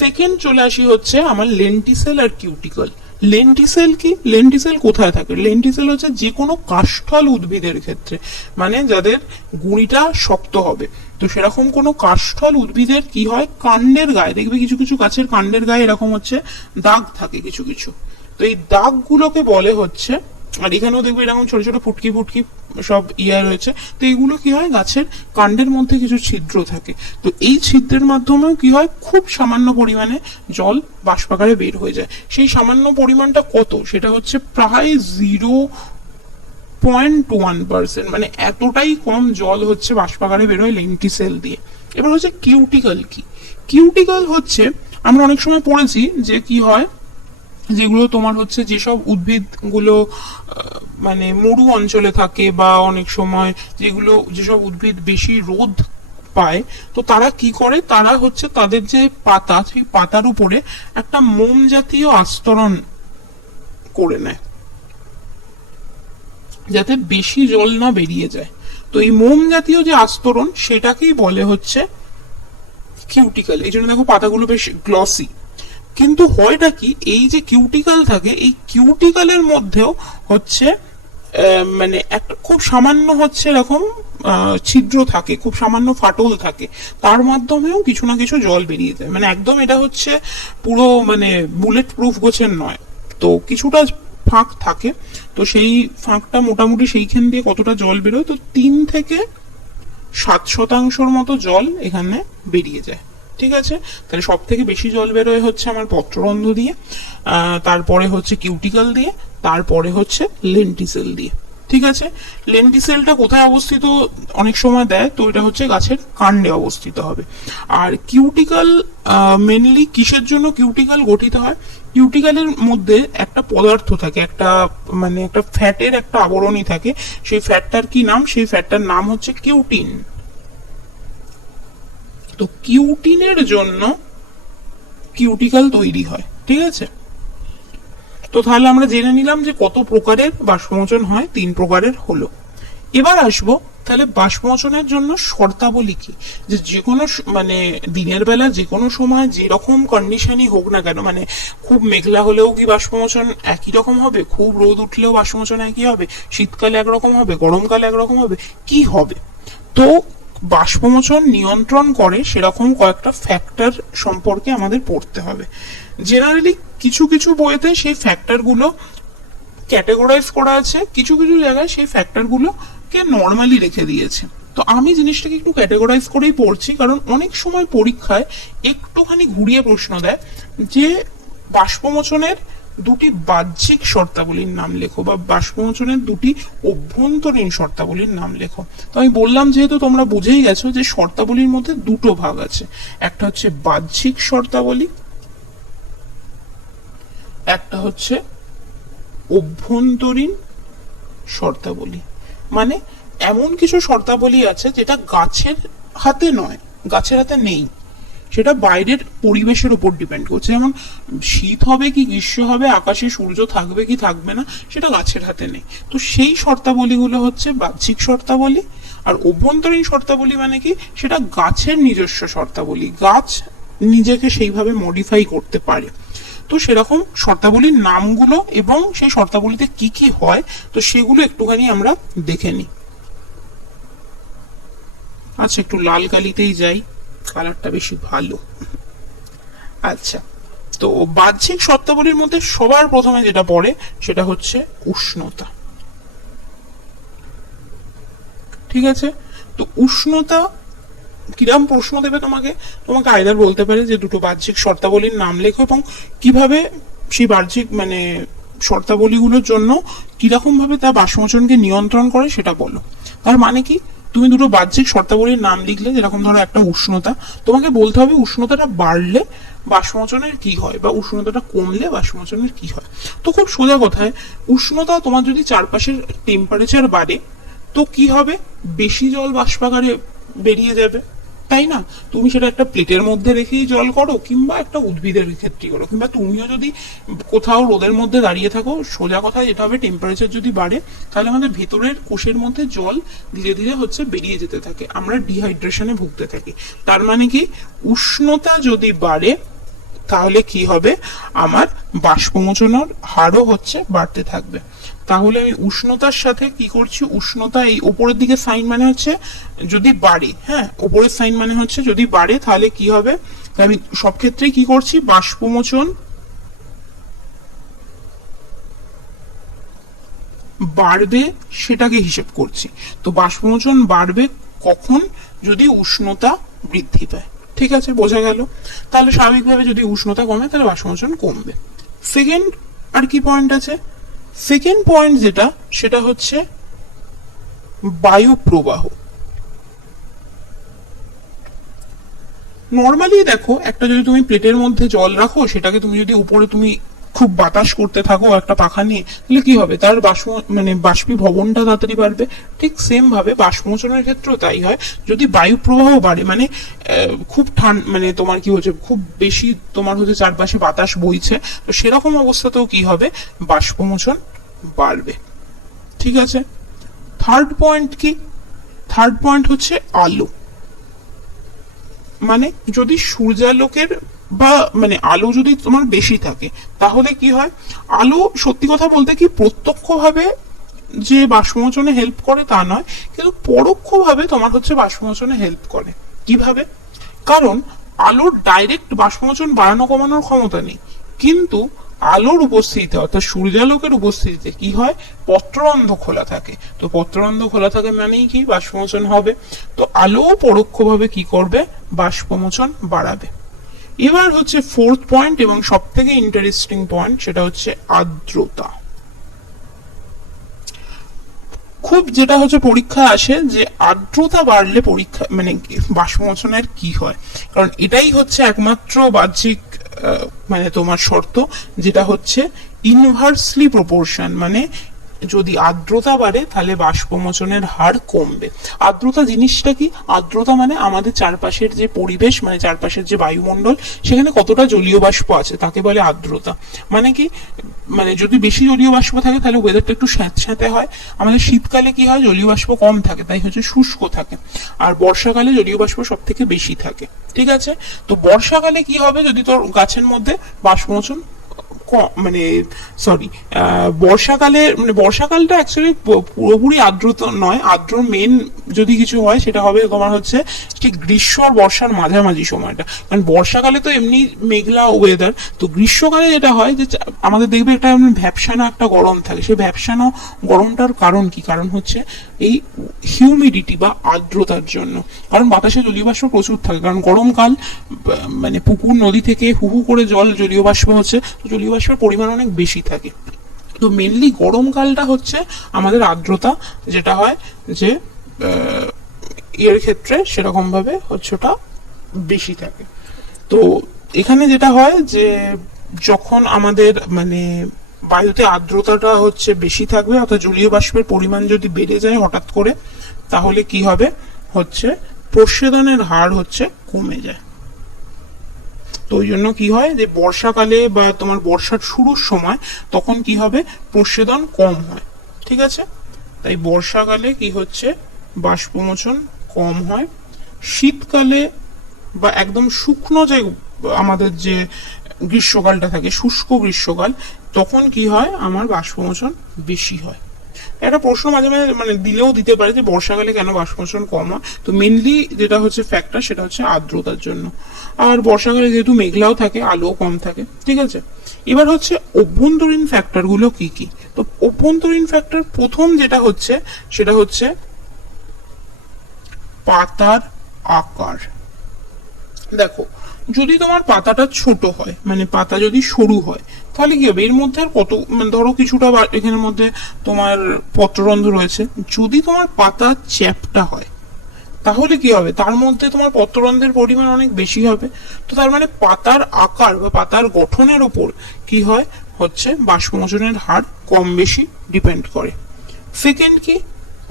সেকেন্ড চলে আসি হচ্ছে আমার লেন্টিসেল আর কিউটিকল। লেন্টিসেল কি, লেন্টিসেল কোথায় থাকে, লেন্টিসেল হচ্ছে যে কোনো কাষ্ঠল উদ্ভিদের ক্ষেত্রে, মানে যাদের গুঁড়িটা শক্ত হবে। তো সেরকম কোনো কাষ্ঠল উদ্ভিদের কি হয়, কাণ্ডের গায়ে দেখবে কিছু কিছু গাছের কাণ্ডের গায়ে এরকম হচ্ছে দাগ থাকে কিছু কিছু। তো এই দাগগুলোকে বলে হচ্ছে, আর এখানেও দেখবে এরকম ছোট ছোট ফুটকি ফুটকি সব ইয়া রয়েছে। তো এগুলো কি হয়, গাছের কাণ্ডের মধ্যে কিছু ছিদ্র থাকে। তো এই ছিদ্রের মাধ্যমেও কি হয়, খুব সামান্য পরিমাণে জল বাষ্পাকারে বের হয়ে যায়। সেই সামান্য পরিমাণটা কত, সেটা হচ্ছে প্রায় 0.1%, মানে এতটাই কম জল হচ্ছে বাষ্পাকারে বের হয় লেন্টিসেল দিয়ে। এবার হচ্ছে কিউটিকল কি, কিউটিকল হচ্ছে আমরা অনেক সময় পড়েছি যে কি হয়, যেগুলো তোমার হচ্ছে যেসব উদ্ভিদ গুলো মানে মরু অঞ্চলে থাকে, বা অনেক সময় যেসব উদ্ভিদ বেশি রোদ পায়, তো তারা কি করে, তারা হচ্ছে তাদের যে পাতা সেই পাতার উপরে একটা মোম জাতীয় আস্তরণ করে নেয় যাতে বেশি জল না বেরিয়ে যায়। তো এই মোম জাতীয় যে আস্তরণ সেটাকেই বলে হচ্ছে কিউটিকল। এই জন্য দেখো পাতাগুলো বেশ গ্লসি। কিন্তু হয়টা কি, এই যে কিউটিক্যাল থাকে, এই কিউটিক্যালের মধ্যেও হচ্ছে মানে একটা খুব সামান্য হচ্ছে এরকম ছিদ্র থাকে, খুব সামান্য ফাটল থাকে, তার মাধ্যমেও কিছু না কিছু জল বেরিয়ে যায়। মানে একদম এটা হচ্ছে পুরো মানে বুলেট প্রুফ গোছের নয়, তো কিছুটা ফাঁক থাকে। তো সেই ফাঁকটা মোটামুটি সেইখান দিয়ে কতটা জল বেরোয়, তো 3 থেকে 7% মতো জল এখানে বেরিয়ে যায়। ঠিক আছে, তাহলে সব থেকে বেশি জল বেরোয় হচ্ছে আমার পত্ররন্ধ্র দিয়ে, তারপরে হচ্ছে কিউটিক্যাল দিয়ে, তারপরে হচ্ছে লেন্টিসেল দিয়ে। ঠিক আছে, লেন্টিসেলটা কোথায় অবস্থিত অনেক সময় দেয়, তো এটা হচ্ছে গাছের কাণ্ডে অবস্থিত হবে। আর কিউটিক্যাল মেনলি কিসের জন্য কিউটিক্যাল গঠিত হয়, কিউটিক্যালের মধ্যে একটা পদার্থ থাকে, একটা মানে একটা ফ্যাটের একটা আবরণী থাকে। সেই ফ্যাটটার কি নাম, সেই ফ্যাটটার নাম হচ্ছে কিউটিন। তো কিউটিনের জন্য কিউটিক্যাল তৈরি হয়। ঠিক আছে, তো তাহলে আমরা জেনে নিলাম যে কত প্রকারের বাষ্পমোচন হয়, 3 প্রকারের হলো। এবার আসবো তাহলে বাষ্পমোচনের জন্য শর্তাবলী কি, যে যে কোনো মানে দিনের বেলা যে কোনো সময় যেরকম কন্ডিশনই হোক না কেন, মানে খুব মেঘলা হলেও কি বাষ্পমোচন একই রকম হবে, খুব রোদ উঠলেও বাষ্পমোচন একই হবে, শীতকালে একরকম হবে, গরমকালে একরকম হবে, কি হবে? তো বাষ্পমোচন নিয়ন্ত্রণ করে সেরকম কয়েকটা ফ্যাক্টর সম্পর্কে আমাদের পড়তে হবে। জেনারেলি কিছু কিছু বইতে সেই ফ্যাক্টরগুলো ক্যাটেগরাইজ করা আছে, কিছু কিছু জায়গায় সেই ফ্যাক্টরগুলোকে নর্মালি রেখে দিয়েছে। তো আমি জিনিসটাকে একটু ক্যাটেগরাইজ করেই পড়ছি, কারণ অনেক সময় পরীক্ষায় একটুখানি ঘুরিয়ে প্রশ্ন দেয় যে বাষ্পমোচনের 2টি বাহ্যিক শর্তাবলীর নাম লেখো, বা বাষ্পমোচনের 2টি অভ্যন্তরীণ শর্তাবলীর নাম লেখো। তো আমি বললাম যেহেতু তোমরা বুঝেই গেছো যে শর্তাবলীর মধ্যে 2টো ভাগ আছে, একটা হচ্ছে বাহ্যিক শর্তাবলী, একটা হচ্ছে অভ্যন্তরীণ শর্তাবলী। মানে এমন কিছু শর্তাবলী আছে যেটা গাছের হাতে নয়, গাছের হাতে নেই, সেটা বাইরের পরিবেশের উপর ডিপেন্ড করছে। যেমন শীত হবে কি গ্রীষ্ম হবে, আকাশে সূর্য থাকবে কি থাকবে না, সেটা গাছের হাতে নেই। তো সেই শর্তাবলীগুলো হচ্ছে বাহ্যিক শর্তাবলী। আর অভ্যন্তরীণ শর্তাবলী মানে কি, সেটা গাছের নিজস্ব শর্তাবলী, গাছ নিজেকে সেইভাবে মডিফাই করতে পারে। তো সেরকম শর্তাবলীর নামগুলো এবং সেই শর্তাবলীতে কি কি হয়, তো সেগুলো একটুখানি আমরা দেখে নিই। আচ্ছা, একটু লাল কালিতেই যাই, কালারটা বেশি ভালো। আচ্ছা, তো বাহ্যিক শর্তাবলীর মধ্যে সবার প্রথমে যেটা পড়ে সেটা হচ্ছে উষ্ণতা। ঠিক আছে, তো উষ্ণতা কিরম প্রশ্ন দেবে তোমাকে, তোমাকে আইদার বলতে পারে যে 2টো বাহ্যিক শর্তাবলীর নাম লেখো এবং কিভাবে সেই বাহ্যিক মানে শর্তাবলীগুলোর জন্য কিরকম ভাবে তা বাষ্পমোচনকে নিয়ন্ত্রণ করে সেটা বলো। তার মানে কি, তুমি 2টো বাহ্যিক শর্তাবলীর নাম লিখলে, যেরকম ধরো একটা উষ্ণতা, তোমাকে বলতে হবে উষ্ণতাটা বাড়লে বাষ্পমোচনের কি হয়, বা উষ্ণতাটা কমলে বাষ্পমোচনের কি হয়। তো খুব সোজা কথায়, উষ্ণতা তোমার যদি চারপাশের টেম্পারেচার বাড়ে, তো কি হবে, বেশি জল বাষ্পাগারে বেরিয়ে যাবে, তাই না? তুমি সেটা একটা প্লেটের মধ্যে রেখেই জল করো, কিংবা একটা উদ্ভিদের ক্ষেত্রে করো, কিংবা তুমিও যদি কোথাও রোদের মধ্যে দাঁড়িয়ে থাকো, সোজা কথা যেটা হবে, টেম্পারেচার যদি বাড়ে তাহলে আমাদের ভেতরের কোষের মধ্যে জল ধীরে ধীরে হচ্ছে বেরিয়ে যেতে থাকে, আমরা ডিহাইড্রেশনে ভুগতে থাকি। তার মানে কি, উষ্ণতা যদি বাড়ে তাহলে কি হবে, আমার বাষ্পমোচনের হারও হচ্ছে বাড়তে থাকবে। তাহলে আমি উষ্ণতার সাথে কি করছি, উষ্ণতা এই উপরের দিকে সাইন মানে হচ্ছে যদি বাড়ে, হ্যাঁ উপরের সাইন মানে হচ্ছে যদি বাড়ে, তাহলে কি হবে, আমি সব ক্ষেত্রে কি করছি, বাষ্পমোচন বাড়বে সেটাকে হিসেব করছি। তো বাষ্পমোচন বাড়বে কখন, যদি উষ্ণতা বৃদ্ধি পায়। ঠিক আছে, বোঝা গেল। তাহলে স্বাভাবিকভাবে যদি উষ্ণতা কমে তাহলে বাষ্পমোচন কমবে। সেকেন্ড আর কি পয়েন্ট আছে, সেকেন্ড পয়েন্ট যেটা, সেটা হচ্ছে বায়ু প্রবাহ। নর্মালি দেখো, একটা যদি তুমি প্লেটের মধ্যে জল রাখো, সেটাকে তুমি যদি উপরে তুমি খুব বাতাস করতে থাকো একটা পাখা নিয়ে, তাহলে কি হবে, তার মানে বাষ্পীভবনটা তাড়াতাড়ি বাড়বে। ঠিক সেম ভাবে বাষ্পমোচনের ক্ষেত্রেও তাই হয়। যদি বায়ু প্রবাহ বাড়ে, মানে খুব ঠান্ডা, মানে তোমার কি হচ্ছে, খুব বেশি তোমার হচ্ছে চারপাশে বাতাস বইছে, তো সেরকম অবস্থাতেও কি হবে, বাষ্পমোচন বাড়বে। ঠিক আছে, থার্ড পয়েন্ট কি, থার্ড পয়েন্ট হচ্ছে আলো। মানে যদি সূর্যালোকের বা মানে আলো যদি তোমার বেশি থাকে, তাহলে কি হয়, আলো সত্যি কথা বলতে কি প্রত্যক্ষভাবে যে বাষ্পমোচনে হেল্প করে তা নয়, কিন্তু পরোক্ষভাবে তোমার হচ্ছে বাষ্পমোচনে হেল্প করে। কিভাবে? কারণ আলোর ডাইরেক্ট বাষ্পমোচন বাড়ানো কমানোর ক্ষমতা নেই, কিন্তু আলোর উপস্থিতিতে অর্থাৎ সূর্যালোকের উপস্থিতিতে কি হয়, পত্ররন্ধ্র খোলা থাকে। তো পত্ররন্ধ্র খোলা থাকে মানেই কি বাষ্পমোচন হবে। তো আলো পরোক্ষভাবে কি করবে, বাষ্পমোচন বাড়াবে। এবার হচ্ছে ফোর্থ পয়েন্ট এবং সব থেকে ইন্টারেস্টিং পয়েন্ট, সেটা হচ্ছে আর্দ্রতা। খুব যেটা হচ্ছে পরীক্ষা আসে যে আর্দ্রতা বাড়লে পরীক্ষা মানে বাষ্পমোচনের কি হয়, কারণ এটাই হচ্ছে একমাত্র বাহ্যিক মানে তোমার শর্ত, যেটা হচ্ছে ইনভার্সলি প্রপোর্শন, মানে যদি আর্দ্রতা বাড়ে তাহলে বাষ্পমোচনের হার কমবে। আর্দ্রতা জিনিসটা কি, আর্দ্রতা মানে আমাদের চারপাশের যে পরিবেশ, মানে চারপাশের যে বায়ুমণ্ডল, সেখানে কতটা জলীয় বাষ্প আছে তাকে বলে আর্দ্রতা। মানে কি, মানে যদি বেশি জলীয় বাষ্প থাকে তাহলে ওয়েদারটা একটু স্যাঁতস্যাঁতে হয়। আমাদের শীতকালে কি হয়, জলীয় বাষ্প কম থাকে, তাই হচ্ছে শুষ্ক থাকে। আর বর্ষাকালে জলীয় বাষ্প সব থেকে বেশি থাকে। ঠিক আছে, তো বর্ষাকালে কি হবে, যদি তোর গাছের মধ্যে বাষ্পমোচন মানে সরি বর্ষাকালে, মানে বর্ষাকালটা অ্যাকচুয়ালি পুরোপুরি আর্দ্রতা নয়, আর্দ্র মেন যদি কিছু হয় সেটা হবে তোমার হচ্ছে ঠিক গ্রীষ্ম আর বর্ষার মাঝামাঝি সময়টা। কারণ বর্ষাকালে তো এমনি মেঘলা ওয়েদার, তো গ্রীষ্মকালে যেটা হয় যে আমাদের দেখবে একটা ভ্যাপসানো একটা গরম থাকে। সেই ভ্যাপসানো গরমটার কারণ কি, কারণ হচ্ছে এই হিউমিডিটি বা আর্দ্রতার জন্য। কারণ বাতাসে জলীয় বাষ্প প্রচুর থাকে, কারণ গরমকাল, মানে পুকুর নদী থেকে হু হু করে জল জলীয় বাষ্প হচ্ছে, তো জলীয় বাষ্পের পরিমাণ অনেক বেশি থাকে। তো মেনলি গরমকালটা হচ্ছে আমাদের আর্দ্রতা যেটা হয় যে এর ক্ষেত্রে সেরকম ভাবে হচ্ছে ওটা বেশি থাকে। তো এখানে যেটা হয় যে যখন আমাদের মানে বায়ুতে আর্দ্রতাটা হচ্ছে বেশি থাকবে, অর্থাৎ জলীয় বাষ্পের পরিমাণ যদি বেড়ে যায় হঠাৎ করে, তাহলে কি হবে, হচ্ছে প্রস্বেদনের হার হচ্ছে কমে যায়। তো ওই জন্য কি হয় যে বর্ষাকালে বা তোমার বর্ষার শুরুর সময় তখন কি হবে, প্রস্বেদন কম হয়। ঠিক আছে, তাই বর্ষাকালে কি হচ্ছে, বাষ্পমোচন কম হয়। শীতকালে বা একদম শুকনো যে আমাদের যে গ্রীষ্মকালটা থাকে, শুষ্ক গ্রীষ্মকাল, তখন কি হয়, আমার বাষ্পমোচন বেশি হয়। একটা প্রশ্ন মাঝে মাঝে মানে দিলেও দিতে পারে যে বর্ষাকালে কেন বাষ্পমোচন কম হয়, তো মেনলি যেটা হচ্ছে ফ্যাক্টর সেটা হচ্ছে আর্দ্রতার জন্য। আর বর্ষাকালে যেহেতু মেঘলাও থাকে, আলোও কম থাকে। ঠিক আছে, এবার হচ্ছে অভ্যন্তরীণ ফ্যাক্টর গুলো কি কি। তো অভ্যন্তরীণ ফ্যাক্টর প্রথম যেটা হচ্ছে সেটা হচ্ছে পাতার আকার। দেখো, যদি তোমার পাতাটা ছোট হয়, মানে পাতা যদি সরু হয়, তাহলে কি হবে, এর মধ্যে আর কত মানে ধরো কিছুটা এখানের মধ্যে তোমার পত্ররন্ধ্র রয়েছে। যদি তোমার পাতা চ্যাপ্টা হয় তাহলে কি হবে, তার মধ্যে তোমার পত্ররন্ধ্রের পরিমাণ অনেক বেশি হবে। তো তার মানে পাতার আকার বা পাতার গঠনের ওপর কি হয়, হচ্ছে বাষ্পমোচনের হার কম বেশি ডিপেন্ড করে। সেকেন্ড কি,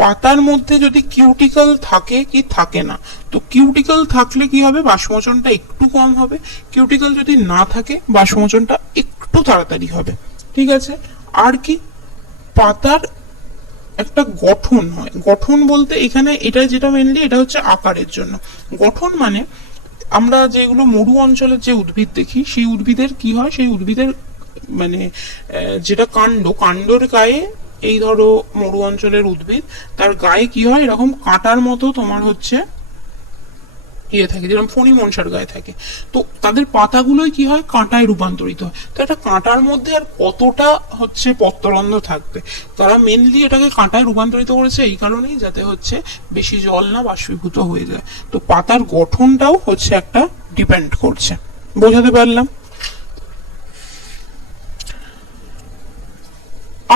পাতার মধ্যে যদি কিউটিকল থাকে কি থাকে না। তো কিউটিকল থাকলে কি হবে, বাষ্পমোচনটা একটু কম হবে। কিউটিকল যদি না থাকে, বাষ্পমোচনটা একটু তাড়াতাড়ি হবে। ঠিক আছে, আর কি, পাতার একটা গঠন হয়। গঠন বলতে এখানে এটা যেটা মেনলি এটা হচ্ছে আকারের জন্য। গঠন মানে আমরা যেগুলো মরু অঞ্চলের যে উদ্ভিদ দেখি, সেই উদ্ভিদের কি হয়, সেই উদ্ভিদের মানে যেটা কাণ্ডর গায়ে, এই ধরো মরু অঞ্চলের উদ্ভিদ, তার গায়ে কি হয়, এরকম কাঁটার মতো তোমার হচ্ছে ইয়ে থাকে, যেরকম ফণি মনসার গায়ে থাকে। তো তাদের পাতাগুলোই কি হয়, কাঁটায় রূপান্তরিত হয়। তো একটা কাঁটার মধ্যে আর কতটা হচ্ছে পত্ররন্ধ্র থাকবে, তারা মেনলি এটাকে কাঁটায় রূপান্তরিত করেছে এই কারণেই, যাতে হচ্ছে বেশি জল না বাষ্পীভূত হয়ে যায়। তো পাতার গঠনটাও হচ্ছে একটা ডিপেন্ড করছে। বোঝাতে পারলাম?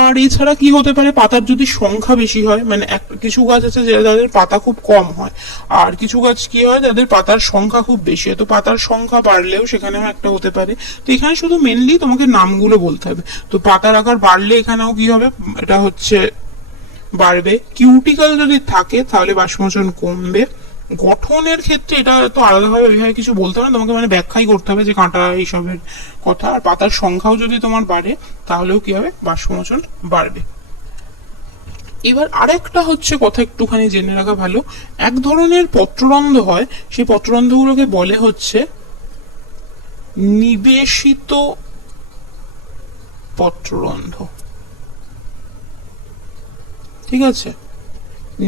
আর এছাড়া কি হতে পারে, পাতার যদি সংখ্যা বেশি হয়, মানে কিছু গাছ আছে যাদের পাতা খুব কম হয়, আর কিছু গাছ কি হয় যাদের পাতার সংখ্যা খুব বেশি হয়। তো পাতার সংখ্যা বাড়লেও সেখানেও একটা হতে পারে। তো এখানে শুধু মেনলি তোমাকে নামগুলো বলতে হবে। তো পাতার আকার বাড়লে এখানেও কি হবে, এটা হচ্ছে বাড়বে। কিউটিকল যদি থাকে তাহলে বাষ্পমোচন কমবে। গঠনের ক্ষেত্রে এটা তো আলাদাভাবে ওইভাবে কিছু বলতে হবে না, তোমাকে মানে ব্যাখ্যাই করতে হবে যে কাঁটা এইসবের কথা। আর পাতার সংখ্যাও যদি তোমার বাড়ে তাহলেও কি হবে, বাষ্পমোচন বাড়বে। এবার আরেকটা হচ্ছে কথা একটুখানি জেনে রাখা ভালো, এক ধরনের পত্ররন্ধ্র হয়, সেই পত্ররন্ধ্রগুলোকে বলে হচ্ছে নিবেশিত পত্ররন্ধ্র। ঠিক আছে,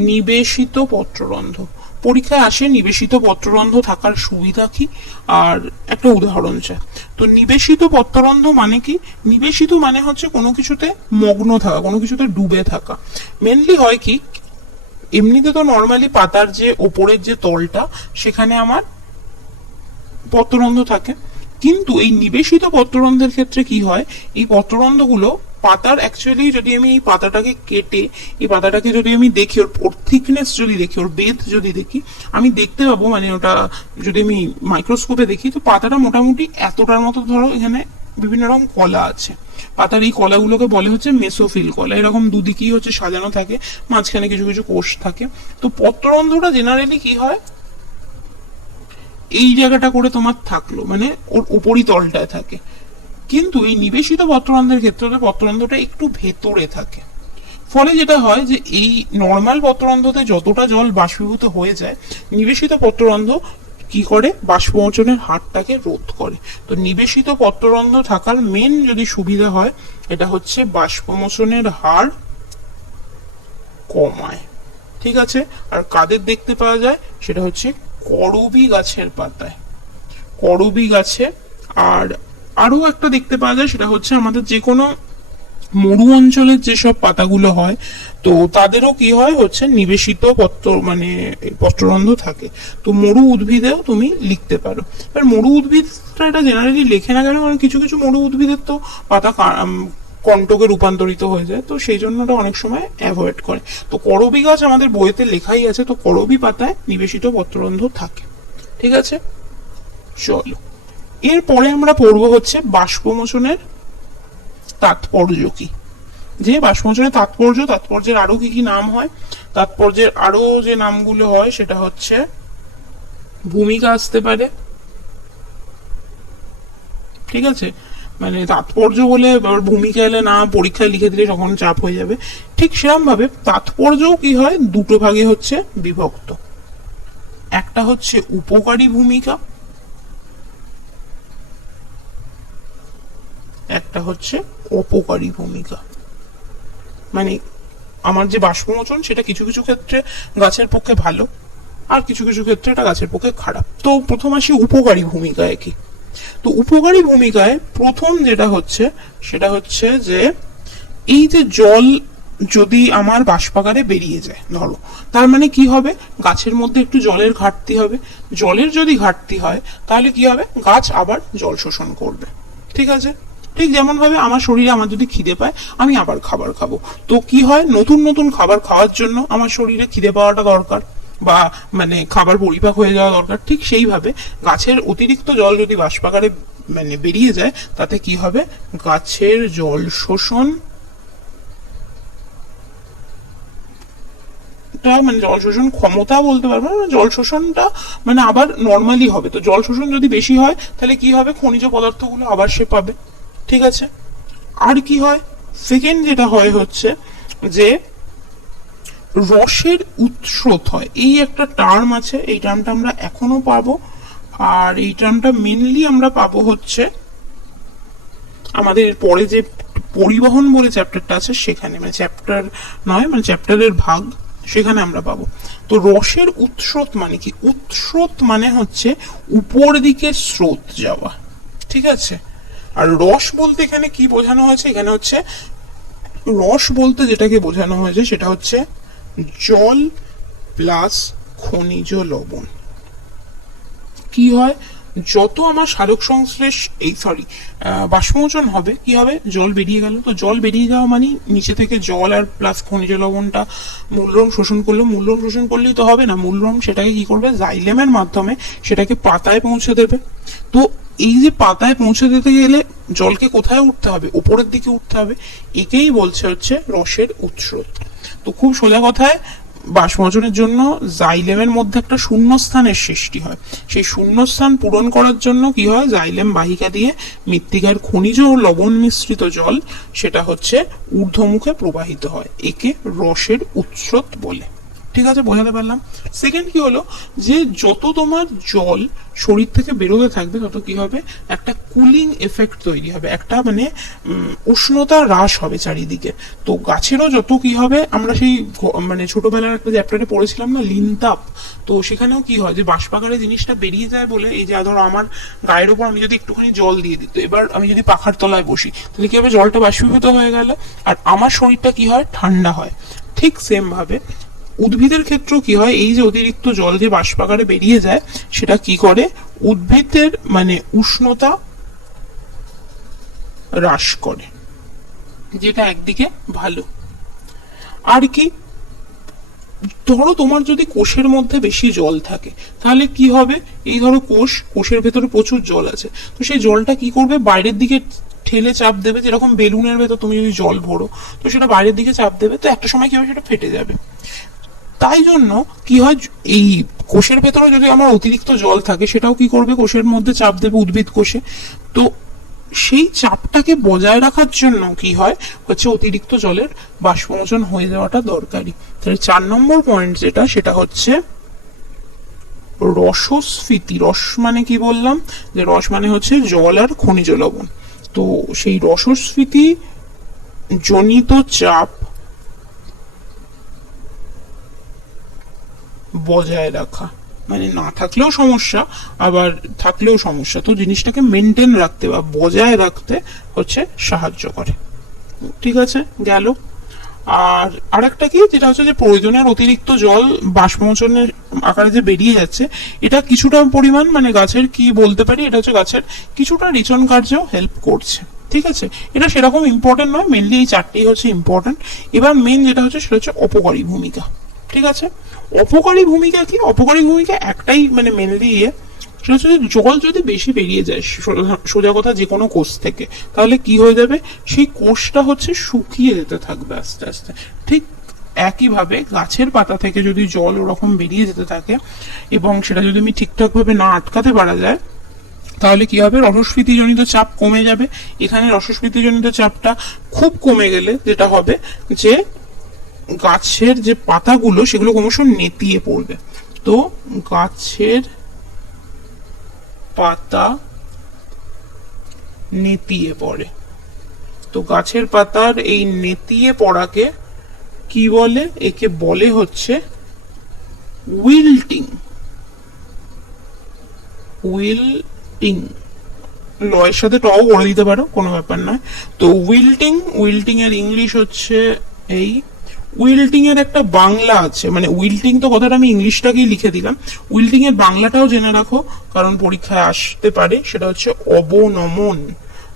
নিবেশিত পত্ররন্ধ্র পরীক্ষায় আসে। নিবেশিত পত্ররন্ধ্র থাকার সুবিধা কি আর একটা উদাহরণ চাই। তো নিবেশিত পত্ররন্ধ্র মানে কি? নিবেশিত মানে হচ্ছে কোনো কিছুতে মগ্ন থাকা, কোনো কিছুতে ডুবে থাকা। মেনলি হয় কি, এমনিতে তো নর্মালি পাতার যে ওপরের যে তলটা সেখানে আমার পত্ররন্ধ্র থাকে, কিন্তু এই নিবেশিত পত্ররন্ধ্রের ক্ষেত্রে কি হয়, এই পত্ররন্ধ্রগুলো পাতার অ্যাকচুয়ালি যদি আমি এই পাতাটাকে কেটে এই পাতাটাকে যদি আমি দেখি, ওর থিকনেস যদি দেখি, ওর বেধ যদি দেখি, আমি দেখতে পাবো মানে ওটা যদি আমি মাইক্রোস্কোপে দেখি তো পাতাটা মোটামুটি এতটার মতো, ধরো এখানে বিভিন্ন রকম কলা আছে। পাতার এই কলাগুলোকে বলে হচ্ছে মেসোফিল কলা। এরকম দুদিকেই হচ্ছে সাজানো থাকে, মাঝখানে কিছু কিছু কোষ থাকে। তো পত্ররন্ধ্রটা জেনারেলি কি হয়, এই জায়গাটা করে তোমার থাকলো, মানে ওর উপরিতলটায় থাকে। কিন্তু এই নিবেশিত পত্ররন্ধ্রের ক্ষেত্রে পত্ররন্ধ্রটা একটু ভেতরে থাকে। ফলে যেটা হয় যে এই নর্মাল পত্ররন্ধ্রতে যতটা জল বাষ্পীভূত হয়ে যায়, নিবেশিত পত্ররন্ধ্র কি করে, বাষ্পমোচনের হারটাকে রোধ করে। তো নিবেশিত পত্ররন্ধ্র থাকার মেন যদি সুবিধা হয়, এটা হচ্ছে বাষ্পমোচনের হার কমায়। ঠিক আছে, আর কাদের দেখতে পাওয়া যায়, সেটা হচ্ছে করবী গাছের পাতায়, করবী গাছে। আর আরো একটা দেখতে পাওয়া যায়, সেটা হচ্ছে আমাদের যে কোনো মরু অঞ্চলের যেসব পাতাগুলো হয়, তো তাদেরও কি হয় হচ্ছে নিবেশিত মানে পত্ররন্ধ্র থাকে। তো মরু উদ্ভিদেও তুমি লিখতে পারো। এবার মরু উদ্ভিদটা এটা জেনারেলি লেখে না কেন, কারণ কিছু কিছু মরু উদ্ভিদের তো পাতা কণ্টকে রূপান্তরিত হয়ে যায়, তো সেই জন্য ওটা অনেক সময় অ্যাভয়েড করে। তো করবী গাছ আমাদের বইতে লেখাই আছে, তো করবী পাতায় নিবেশিত পত্ররন্ধ্র থাকে। ঠিক আছে, চলো এরপরে আমরা পড়বো হচ্ছে বাষ্পমোচনের তাৎপর্য কি। যে বাষ্পমোচনের তাৎপর্যের আরো কি কি নাম হয়, তাৎপর্যের আরো যে নামগুলো হয় সেটা হচ্ছে ভূমিকা আসতে পারে। ঠিক আছে, মানে তাৎপর্য বলে ভূমিকা এলে না পরীক্ষায় লিখে দিলে তখন চাপ হয়ে যাবে। ঠিক সেরকম ভাবে তাৎপর্যও কি হয়, দুটো ভাগে হচ্ছে বিভক্ত। একটা হচ্ছে উপকারী ভূমিকা, একটা হচ্ছে অপকারী ভূমিকা। মানে আমার যে বাষ্পমোচন সেটা কিছু কিছু ক্ষেত্রে গাছের পক্ষে ভালো, আর কিছু কিছু ক্ষেত্রে এটা গাছের পক্ষে খারাপ। তো প্রথম আসি উপকারী ভূমিকায় কি। তো উপকারী ভূমিকায় প্রথম যেটা হচ্ছে সেটা হচ্ছে যে এই যে জল যদি আমার বাষ্পাগারে বেরিয়ে যায়, ধরো, তার মানে কি হবে, গাছের মধ্যে একটু জলের ঘাটতি হবে। জলের যদি ঘাটতি হয় তাহলে কি হবে, গাছ আবার জল শোষণ করবে। ঠিক আছে, ঠিক যেমন ভাবে আমার শরীরে আমার যদি খিদে পায়, আমি আবার খাবার খাবো। তো কি হয়, নতুন নতুন খাবার খাওয়ার জন্য আমার শরীরে খিদে পাওয়াটা দরকার, বা মানে খাবার পরিপাক হয়ে যাওয়া দরকার। ঠিক সেইভাবে গাছের অতিরিক্ত জল যদি বাষ্পাগারে মানে বেরিয়ে যায়, তাতে কি হবে, গাছের জল শোষণ মানে জল শোষণ ক্ষমতা বলতে পারবো না, জল শোষণটা মানে আবার নর্মালি হবে। তো জল শোষণ যদি বেশি হয় তাহলে কি হবে, খনিজ পদার্থগুলো আবার সে পাবে। ঠিক আছে, আর কি হয়, সেকেন্ড যেটা হয় হচ্ছে যে রসের উৎস্রোত হয়। এই একটা টার্ম আছে, এই টার্মটা আমরা এখনো পাবো। আর এই টার্মটা মেনলি আমরা পাবো হচ্ছে আমাদের পরে যে পরিবহন বলে চ্যাপ্টারটা আছে সেখানে, মানে চ্যাপ্টার নয়, মানে চ্যাপ্টারের ভাগ, সেখানে আমরা পাবো। তো রসের উৎস্রোত মানে কি, উৎস্রোত মানে হচ্ছে উপর দিকে স্রোত যাওয়া। ঠিক আছে, আর রস বলতে এখানে কি বোঝানো হয়েছে, এখানে হচ্ছে রস বলতে যেটাকে বোঝানো হয়েছে সেটা হচ্ছে জল প্লাস খনিজ লবণ। কি হয়, যত আমার সালোক সংশ্লেষ বাষ্পমোচন হবে, কি হবে, জল বেরিয়ে গেল। তো জল বেরিয়ে যাওয়া মানে নিচে থেকে জল আর প্লাস খনিজ লবণটা মূলরম শোষণ করলো। মূলরম শোষণ করলেই তো হবে না, মূলরম সেটাকে কি করবে, জাইলেমের মাধ্যমে সেটাকে পাতায় পৌঁছে দেবে। তো এই যে পাতায় পৌঁছে দিতে গেলে জলকে কোথায় উঠতে হবে, উপরের দিকে উঠতে হবে। একেই বলছে হচ্ছে রসের উৎস্রোত। তো খুব সোজা কথায় বাষ্পমোচনের জন্য জাইলেমের মধ্যে একটা শূন্যস্থানের সৃষ্টি হয়। সেই শূন্যস্থান পূরণ করার জন্য কি হয়, জাইলেম বাহিকা দিয়ে মৃত্তিকার খনিজ ও লবণ মিশ্রিত জল সেটা হচ্ছে ঊর্ধ্বমুখে প্রবাহিত হয়। একে রসের উৎস্রোত বলে। ঠিক আছে, বোঝাতে পারলাম। সেকেন্ড কি হলো, যে যত তোমার জল শরীর থেকে বেরোতে থাকবে তত কি হবে, একটা কুলিং এফেক্ট তৈরি হবে, একটা মানে উষ্ণতা হ্রাস হবে চারিদিকে। তো গাছেরও যত কি হবে, আমরা সেই মানে ছোটবেলার একটা চ্যাপ্টারে পড়েছিলাম না, লিনতাপ, তো সেখানেও কি হয় যে বাষ্পাকারে জিনিসটা বেরিয়ে যায় বলে, এই যে ধরো আমার গায়ের উপর আমি যদি একটুখানি জল দিয়ে দিই, তো এবার আমি যদি পাখার তলায় বসি তাহলে কি হবে, জলটা বাষ্পীভূত হয়ে গেল আর আমার শরীরটা কি হয়, ঠান্ডা হয়। ঠিক সেম ভাবে উদ্ভিদের ক্ষেত্রেও কি হয়, এই যে অতিরিক্ত জল যে বাষ্পাকারে বেরিয়ে যায় সেটা কি করে, উদ্ভিদের মানে উষ্ণতা হ্রাস করে, যেটা একদিকে ভালো। আর কি, ধরো তোমার যদি কোষের মধ্যে বেশি জল থাকে তাহলে কি হবে, এই ধরো কোষের ভেতরে প্রচুর জল আছে, তো সেই জলটা কি করবে, বাইরের দিকে ঠেলে চাপ দেবে, যেরকম বেলুনের ভেতর তুমি যদি জল ভরো তো সেটা বাইরের দিকে চাপ দেবে, তো একটা সময় কি হবে, সেটা ফেটে যাবে। তাই জন্য কি হয়, এই কোষের ভেতরে যদি আমার অতিরিক্ত জল থাকে সেটাও কি করবে, কোষের মধ্যে চাপ দেবে, উদ্ভিদ কোষে। তো সেই চাপটাকে বজায় রাখার জন্য কি হয়, হচ্ছে অতিরিক্ত জলের বাষ্পমোচন হয়ে যাওয়াটা দরকারি। তাহলে 4 নম্বর পয়েন্ট যেটা, সেটা হচ্ছে রসস্ফীতি। রস মানে কি বললাম, যে রস মানে হচ্ছে জল আর খনিজ লবণ। তো সেই রসস্ফীতি জনিত চাপ বজায় রাখা, মানে না থাকলেও সমস্যা আবার থাকলেও সমস্যা, তো জিনিসটাকে মেনটেন রাখতে বা বজায় রাখতে হচ্ছে সাহায্য করে। ঠিক আছে, গেল। আর আরেকটা কি, যেটা হচ্ছে যে প্রয়োজনের অতিরিক্ত জল বাষ্পমোচনের আকারে যে বেরিয়ে যাচ্ছে, এটা কিছুটা পরিমাণ মানে গাছের কি বলতে পারি, এটা হচ্ছে গাছের কিছুটা রিচন কার্যেও হেল্প করছে। ঠিক আছে, এটা সেরকম ইম্পর্টেন্ট নয়, মেনলি এই 4টেই হচ্ছে ইম্পর্টেন্ট। এবার মেন যেটা হচ্ছে সেটা হচ্ছে অপকারী ভূমিকা। ঠিক আছে, অপকারী ভূমিকা কি, অপকারী ভূমিকা একটাই মানে মেনলি সেটা হচ্ছে জল যদি বেশি বেরিয়ে যায় সোজা কথা যে কোনো কোষ থেকে, তাহলে কি হয়ে যাবে, সেই কোষটা হচ্ছে শুকিয়ে যেতে থাকবে আস্তে আস্তে। ঠিক একইভাবে গাছের পাতা থেকে যদি জল ওরকম বেরিয়ে যেতে থাকে এবং সেটা যদি আমি ঠিকঠাক ভাবে না আটকাতে পারা যায়, তাহলে কি হবে, রসস্ফীতিজনিত চাপ কমে যাবে। এখানে রসস্ফীতিজনিত চাপটা খুব কমে গেলে যেটা হবে, যে গাছের যে পাতাগুলো সেগুলো ক্রমশ নেতিয়ে পড়বে। তো গাছের পাতা নেতিয়ে পড়ে, তো গাছের পাতার এই নেতিয়ে পড়াকে কি বলে, একে বলে হচ্ছে উইল্টিং। উইল্টিং লয়ের সাথে টও করে দিতে পারো, কোনো ব্যাপার নয়। তো উইল্টিং এর ইংলিশ হচ্ছে এই, উইল্টিং এর একটা বাংলা আছে, মানে উইল্টিং তো কথাটা আমি ইংলিশটাকেই লিখে দিলাম, উইল্টিং এর বাংলাটাও জেনে রাখো কারণ পরীক্ষায় আসতে পারে, সেটা হচ্ছে অবনমন।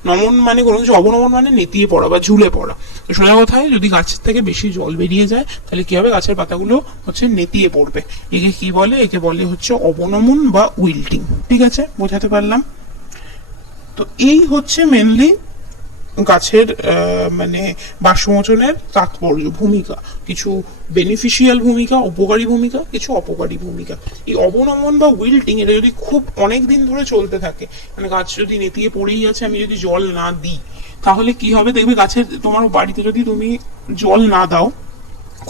নমন মানে কোনো কিছু, অবনমন মানে নেতিয়ে পড়া বা ঝুলে পড়া। তো সোজা কথায় যদি গাছের থেকে বেশি জল বেরিয়ে যায় তাহলে কি হবে, গাছের পাতাগুলো হচ্ছে নেতিয়ে পড়বে। একে কি বলে, একে বলে হচ্ছে অবনমন বা উইল্টিং। ঠিক আছে, বোঝাতে পারলাম। তো এই হচ্ছে মেনলি গাছের মানে বাষ্পমোচনের তাৎপর্য, ভূমিকা, কিছু বেনিফিশিয়াল ভূমিকা, উপকারী ভূমিকা, কিছু অপকারী ভূমিকা। এই অবনমন বা উইল্টিং এটা যদি খুব অনেক দিন ধরে চলতে থাকে, মানে গাছ যদি নেতিয়ে পড়েই আছে, আমি যদি জল না দিই তাহলে কি হবে, দেখবে গাছের, তোমার বাড়িতে যদি তুমি জল না দাও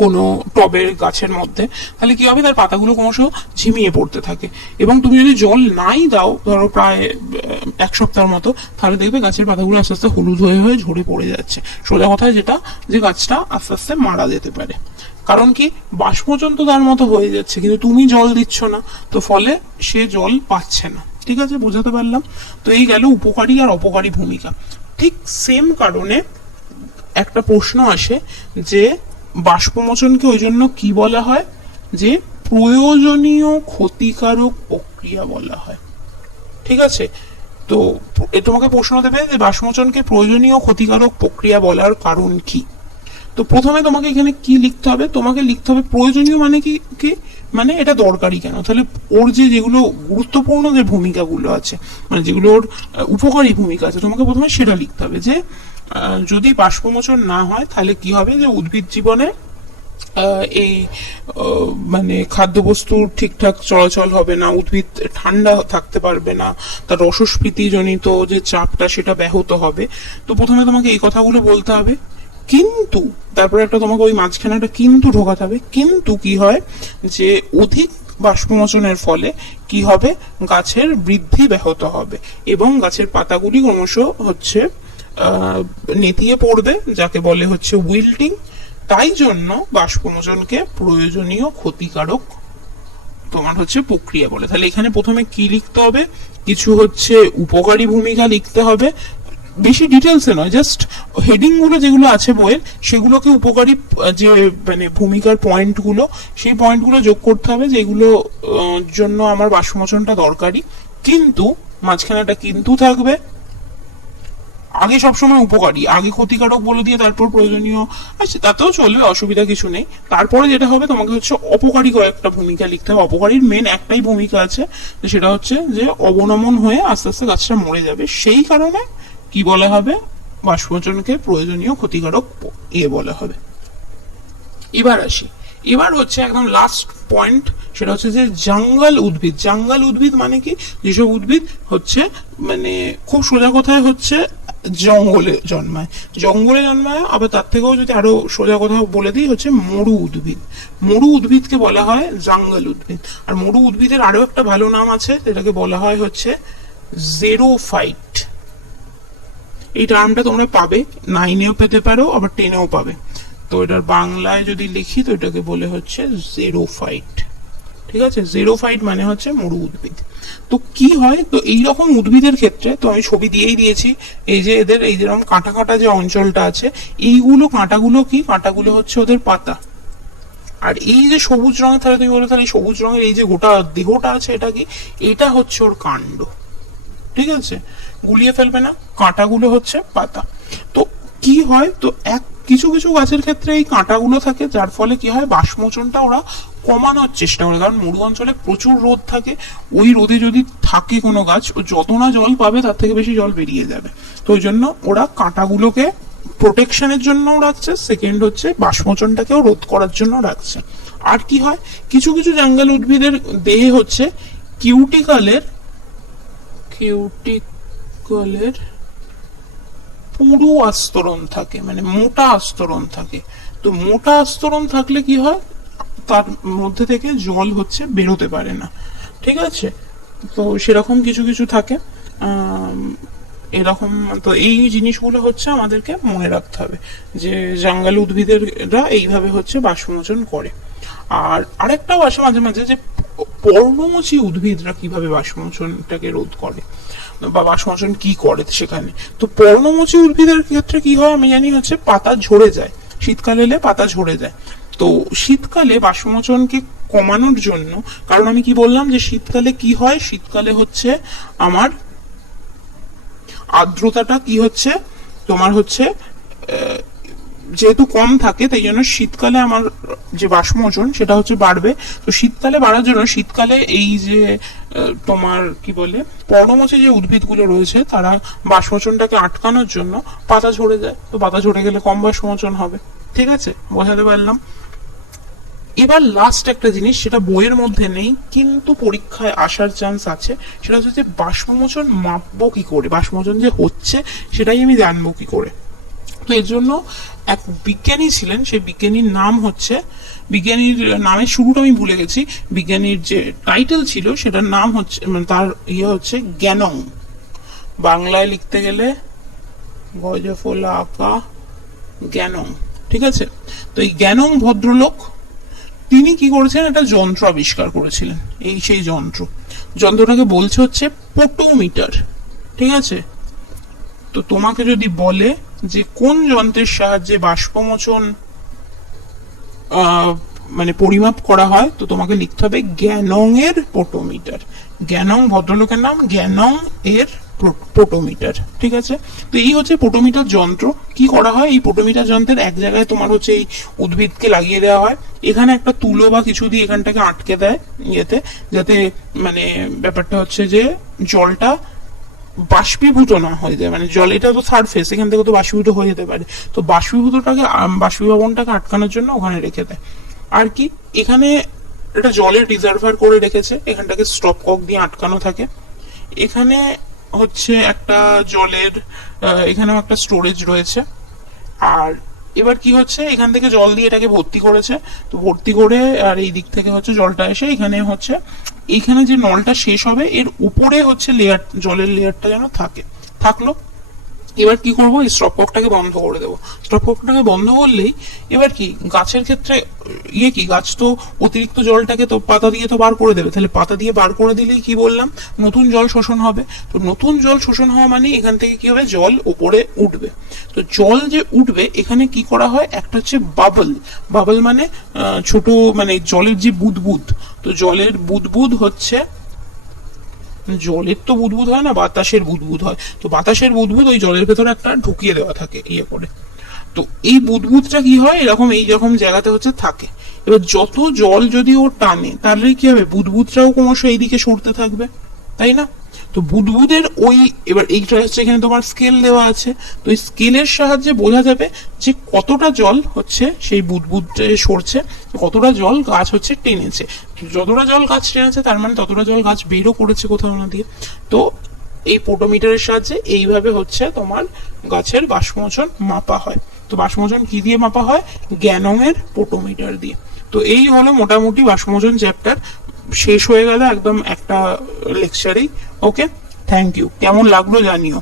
কোনো টবের গাছের মধ্যে, তাহলে কি হবে, তার পাতাগুলো ক্রমশ ঝিমিয়ে পড়তে থাকে। এবং তুমি যদি জল নাই দাও ধরো প্রায় 1 সপ্তাহের মতো, তাহলে দেখবে গাছের পাতাগুলো আস্তে আস্তে হলুদ হয়ে হয়ে ঝরে পড়ে যাচ্ছে। সোজা কথায় যেটা, যে গাছটা আস্তে আস্তে মারা যেতে পারে। কারণ কি, বাষ্পমোচন তো তার মতো হয়ে যাচ্ছে কিন্তু তুমি জল দিচ্ছ না, তো ফলে সে জল পাচ্ছে না। ঠিক আছে, বোঝাতে পারলাম। তো এই গেল উপকারী আর অপকারী ভূমিকা। ঠিক সেম কারণে একটা প্রশ্ন আসে যে বাষ্পমোচনকে ওই জন্য কি বলা হয়, যে প্রয়োজনীয় ক্ষতিকারক প্রক্রিয়া বলা হয়। ঠিক আছে, তো তোমাকে প্রশ্ন দেবে যে বাষ্পমোচনকে প্রয়োজনীয় ক্ষতিকারক প্রক্রিয়া বলার কারণ কি। তো প্রথমে তোমাকে এখানে কি লিখতে হবে, তোমাকে লিখতে হবে প্রয়োজনীয় মানে কি, কি মানে এটা দরকারি কেন, তাহলে ওর যে যেগুলো গুরুত্বপূর্ণ যে ভূমিকাগুলো আছে, মানে যেগুলো ওর উপকারী ভূমিকা আছে, তোমাকে প্রথমে সেটা লিখতে হবে। যে যদি বাষ্পমোচন না হয় তাহলে কি হবে, যে উদ্ভিদ জীবনে এই মানে খাদ্যবস্তুর ঠিকঠাক চলাচল হবে না, উদ্ভিদ ঠান্ডা থাকতে পারবে না, তার রসস্ফীতি জনিত যে চাপটা সেটা ব্যাহত হবে। তো প্রথমে তোমাকে এই কথাগুলো বলতে হবে। কিন্তু তারপরে একটা তোমাকে ওই মাঝখানে একটা কিন্তু ঢোকাতে হবে। কিন্তু কি হয় যে অধিক বাষ্পমোচনের ফলে কি হবে, গাছের বৃদ্ধি ব্যাহত হবে এবং গাছের পাতাগুলি ক্রমশ হচ্ছে নেতিয়ে পড়বে, যাকে বলে হচ্ছে উইল্টিং। তাই জন্য বাষ্পমোচনকে প্রয়োজনীয় ক্ষতিকারক তোমার হচ্ছে প্রক্রিয়া বলে। তাহলে এখানে প্রথমে কি লিখতে হবে, কিছু হচ্ছে উপকারী ভূমিকা লিখতে হবে, বেশি ডিটেলসে নয়, জাস্ট হেডিং গুলো যেগুলো আছে বইয়ের সেগুলোকে উপকারী যে মানে ভূমিকার পয়েন্ট গুলো, সেই পয়েন্ট গুলো যোগ করতে হবে যেগুলো জন্য আমার বাষ্পমোচনটা দরকারি। কিন্তু মাঝখানে একটা কিন্তু থাকবে, আগে সবসময় উপকারী, আগে ক্ষতিকারক বলে দিয়ে তারপর প্রয়োজনীয়, আচ্ছা তাতেও চলবে, অসুবিধা কিছু নেই। তারপরে যেটা হবে তোমাকে হচ্ছে অপকারী কয়েকটা ভূমিকা লিখতে হবে। অপকারীর মেন একটাই ভূমিকা আছে, সেটা হচ্ছে যে অবনমন হয়ে আস্তে আস্তে গাছটা মরে যাবে, সেই কারণে কি বলা হবে, বাষ্পমোচনকে প্রয়োজনীয় ক্ষতিকারক বলা হবে। এবার আসি, এবার হচ্ছে একদম লাস্ট পয়েন্ট, সেটা হচ্ছে যে জঙ্গল উদ্ভিদ। জঙ্গল উদ্ভিদ মানে কি, যেসব উদ্ভিদ হচ্ছে মানে খুব সোজা কথায় হচ্ছে জঙ্গলে জন্মায়, জঙ্গলে জন্মায়। আবার তার থেকেও যদি আরো সোজা কথা বলে দিই হচ্ছে মরু উদ্ভিদ। মরু উদ্ভিদকে বলা হয় জঙ্গল উদ্ভিদ। আর মরু উদ্ভিদের আরো একটা ভালো নাম আছে, সেটাকে বলা হয় হচ্ছে জেরোফাইট। এই টার্মটা তোমরা পাবে, 9-এও পেতে পারো আবার 10-এও পাবে। তো এটার বাংলায় যদি লিখি তো এটাকে বলে হচ্ছে জেরোফাইট। ঠিক আছে, জেরোফাইট মানে হচ্ছে মরু উদ্ভিদ। তো কি হয়, তো এইরকম উদ্ভিদের ক্ষেত্রে তো আমি ছবি দিয়েই দিয়েছি, এই যে এদের এই যেরকম কাঁটা কাঁটা যে অঞ্চলটা আছে, এইগুলো কাঁটাগুলো কি, কাঁটাগুলো হচ্ছে ওদের পাতা। আর এই যে সবুজ রঙের, তাহলে তুমি বলো তাহলে এই সবুজ রঙের এই যে গোটা দেহটা আছে এটা কি, এটা হচ্ছে ওর কাণ্ড। ঠিক আছে, গুলিয়ে ফেলবে না, কাঁটাগুলো হচ্ছে পাতা। তো কি হয়, তো কিছু কিছু গাছের ক্ষেত্রে এই কাঁটাগুলো থাকে, যার ফলে কি হয়, বাষ্পমোচনটা ওরা কমানোর চেষ্টা করে। কারণ মরু অঞ্চলে প্রচুর রোদ থাকে, ওই রোদে যদি থাকে কোনো গাছ, ও যত না জল পাবে তার থেকে বেশি জল বেরিয়ে যাবে। তো ওই জন্য ওরা কাঁটাগুলোকে প্রোটেকশনের জন্য রাখছে, সেকেন্ড হচ্ছে বাষ্পমোচনটাকেও রোধ করার জন্য রাখছে। আর কি হয়, কিছু কিছু জঙ্গল উদ্ভিদের দেহে হচ্ছে কিউটিকলের পুরু আস্তরণ থাকে, মানে মোটা আস্তরণ থাকে। তো মোটা আস্তরণ থাকলে কি হয়, তার মধ্যে থেকে জল হচ্ছে বেরোতে পারে না। ঠিক আছে, তো সেরকম কিছু কিছু থাকে এরকম। তো এই জিনিসগুলো হচ্ছে আমাদেরকে মনে রাখতে হবে যে জঙ্গল উদ্ভিদেররা এইভাবে হচ্ছে বাষ্পমোচন করে। আর আরেকটাও আসে মাঝে মাঝে যে পর্ণমোচী উদ্ভিদরা কিভাবে বাষ্পমোচনটাকে রোধ করে বা বাষ্পমোচন কি করে সেখানে। তো পর্ণমোচী উদ্ভিদের ক্ষেত্রে কি হয় আমি জানি হচ্ছে পাতা ঝরে যায়, শীতকাল এলে পাতা ঝরে যায়। তো শীতকালে বাষ্পমোচনকে কমানোর জন্য, কারণ আমি কি বললাম যে শীতকালে কি হয়, শীতকালে হচ্ছে আমার আর্দ্রতাটা কি হচ্ছে তোমার হচ্ছে যেহেতু কম থাকে, তাই জন্য শীতকালে আমার যে বাষ্পমোচন সেটা হচ্ছে বাড়বে। তো শীতকালে বাড়ার জন্য শীতকালে এই যে তোমার কি বলে পর্ণমোচী যে উদ্ভিদগুলো রয়েছে, তারা বাষ্পমোচনটাকে আটকানোর জন্য পাতা ঝরে যায়। তো পাতা ঝরে গেলে কম বাষ্পমোচন হবে। ঠিক আছে, বোঝাতে পারলাম। এবার লাস্ট একটা জিনিস, সেটা বইয়ের মধ্যে নেই কিন্তু পরীক্ষায় আসার চান্স আছে, সেটা হচ্ছে যে বাষ্পমোচন মাপবো কি করে, বাষ্পমোচন যে হচ্ছে সেটাই আমি জানবো কি করে। তো এর জন্য এক বিজ্ঞানী ছিলেন, সেই বিজ্ঞানীর নাম হচ্ছে, বিজ্ঞানীর নামের শুরুটা আমি ভুলে গেছি, বিজ্ঞানীর যে টাইটেল ছিল সেটার নাম হচ্ছে, মানে তার ইয়ে হচ্ছে জ্ঞানং। বাংলায় লিখতে গেলে গজফলা আঁকা জ্ঞানং। ঠিক আছে, তো এই জ্ঞানং ভদ্রলোক তিনি কি করেছেন, একটা যন্ত্র আবিষ্কার করেছিলেন। এই সেই যন্ত্রটাকে বলছে হচ্ছে পোটোমিটার। ঠিক আছে, তো তোমাকে যদি বলে যে কোন যন্ত্রের সাহায্যে বাষ্পমোচন মানে পরিমাপ করা হয়, তো তোমাকে লিখতে হবে জ্ঞানং এর পোটোমিটার। জ্ঞানং ভদ্রলোকের নাম, জ্ঞানং এর পোটোমিটার। ঠিক আছে, তো এই হচ্ছে পোটোমিটার যন্ত্র। কি করা হয়, এই পোটোমিটার যন্ত্রের এক জায়গায় তোমার হচ্ছে এই উদ্ভিদকে লাগিয়ে দেওয়া হয়, এখানে একটা তুলো বা কিছু দিয়ে এখানটাকে আটকে দেয় ইয়েতে, যাতে মানে ব্যাপারটা হচ্ছে যে জলটা বাষ্পীভূত না হয়ে যায়। মানে জল, এটা তো সারফেস, এখান থেকে তো বাষ্পীভূত হয়ে যেতে পারে। তো বাষ্পীভবনটাকে আটকানোর জন্য ওখানে রেখে দেয়। আর কি, এখানে এটা জলের রিজার্ভার করে রেখেছে, এখানটাকে স্টপ কক দিয়ে আটকানো থাকে। এখানে হচ্ছে একটা জলের এখানেও একটা স্টোরেজ রয়েছে। আর এবার কি হচ্ছে, এখান থেকে জল দিয়ে এটাকে ভর্তি করেছে, তো ভর্তি করে আর এই দিক থেকে হচ্ছে জলটা এসে এখানে হচ্ছে, এইখানে যে নলটা শেষ হবে এর উপরে হচ্ছে লেয়ার, জলের লেয়ারটা যেন থাকলো। এবার কি করবো, এই স্টপককটাকে বন্ধ করে দেবো। স্টপককটাকে বন্ধ করলেই এবার কি গাছের ক্ষেত্রে কি, গাছ তো অতিরিক্ত জলটাকে তো পাতা দিয়ে তো বার করে দেবে, তাহলে পাতা দিয়ে বার করে দিলেই কি বললাম, নতুন জল শোষণ হবে। তো নতুন জল শোষণ হওয়া মানে এখান থেকে কি হবে, জল উপরে উঠবে। তো জল যে উঠবে এখানে কি করা হয়, একটা হচ্ছে বাবল। বাবল মানে ছোট, মানে জলের যে বুদবুদ, তো জলের বুদবুদ হচ্ছে, জলের তো বুদবুদ হয় না, বাতাসের বুদবুদ হয়। তো বাতাসের বুদবুদ ওই জলের ভেতরে একটা ঢুকিয়ে দেওয়া থাকে ইয়ে করে। তো এই বুদবুদটা কি হয়, এরকম এইরকম জায়গাতে হচ্ছে থাকে। এবার যত জল যদি ও টানে তাহলে কি হবে, বুদবুদটাও ক্রমশ এইদিকে সরতে থাকবে, তাই না? তো বুদবুদের ওই, এবার এইটা হচ্ছে এখানে তোমার স্কেল দেওয়া আছে, তো এই স্কেলের সাহায্যে বোঝা যাবে যে কতটা জল হচ্ছে সেই বুদবুদ সরছে, কতটা জল গাছ হচ্ছে টেনেছে। যতটা জল গাছ টেনেছে তার মানে ততটা জল গাছ বেরও করেছে কোথাও না দিয়ে। তো এই পোটোমিটারের সাহায্যে এইভাবে হচ্ছে তোমার গাছের বাষ্পমোচন মাপা হয়। তো বাষ্পমোচন কি দিয়ে মাপা হয়, গ্যানং-এর পোটোমিটার দিয়ে। তো এই হলো মোটামুটি বাষ্পমোচন চ্যাপ্টার, শেষ হয়ে গেল একদম একটা লেকচারেই। ওকে, থ্যাংক ইউ। কেমন লাগলো জানিও।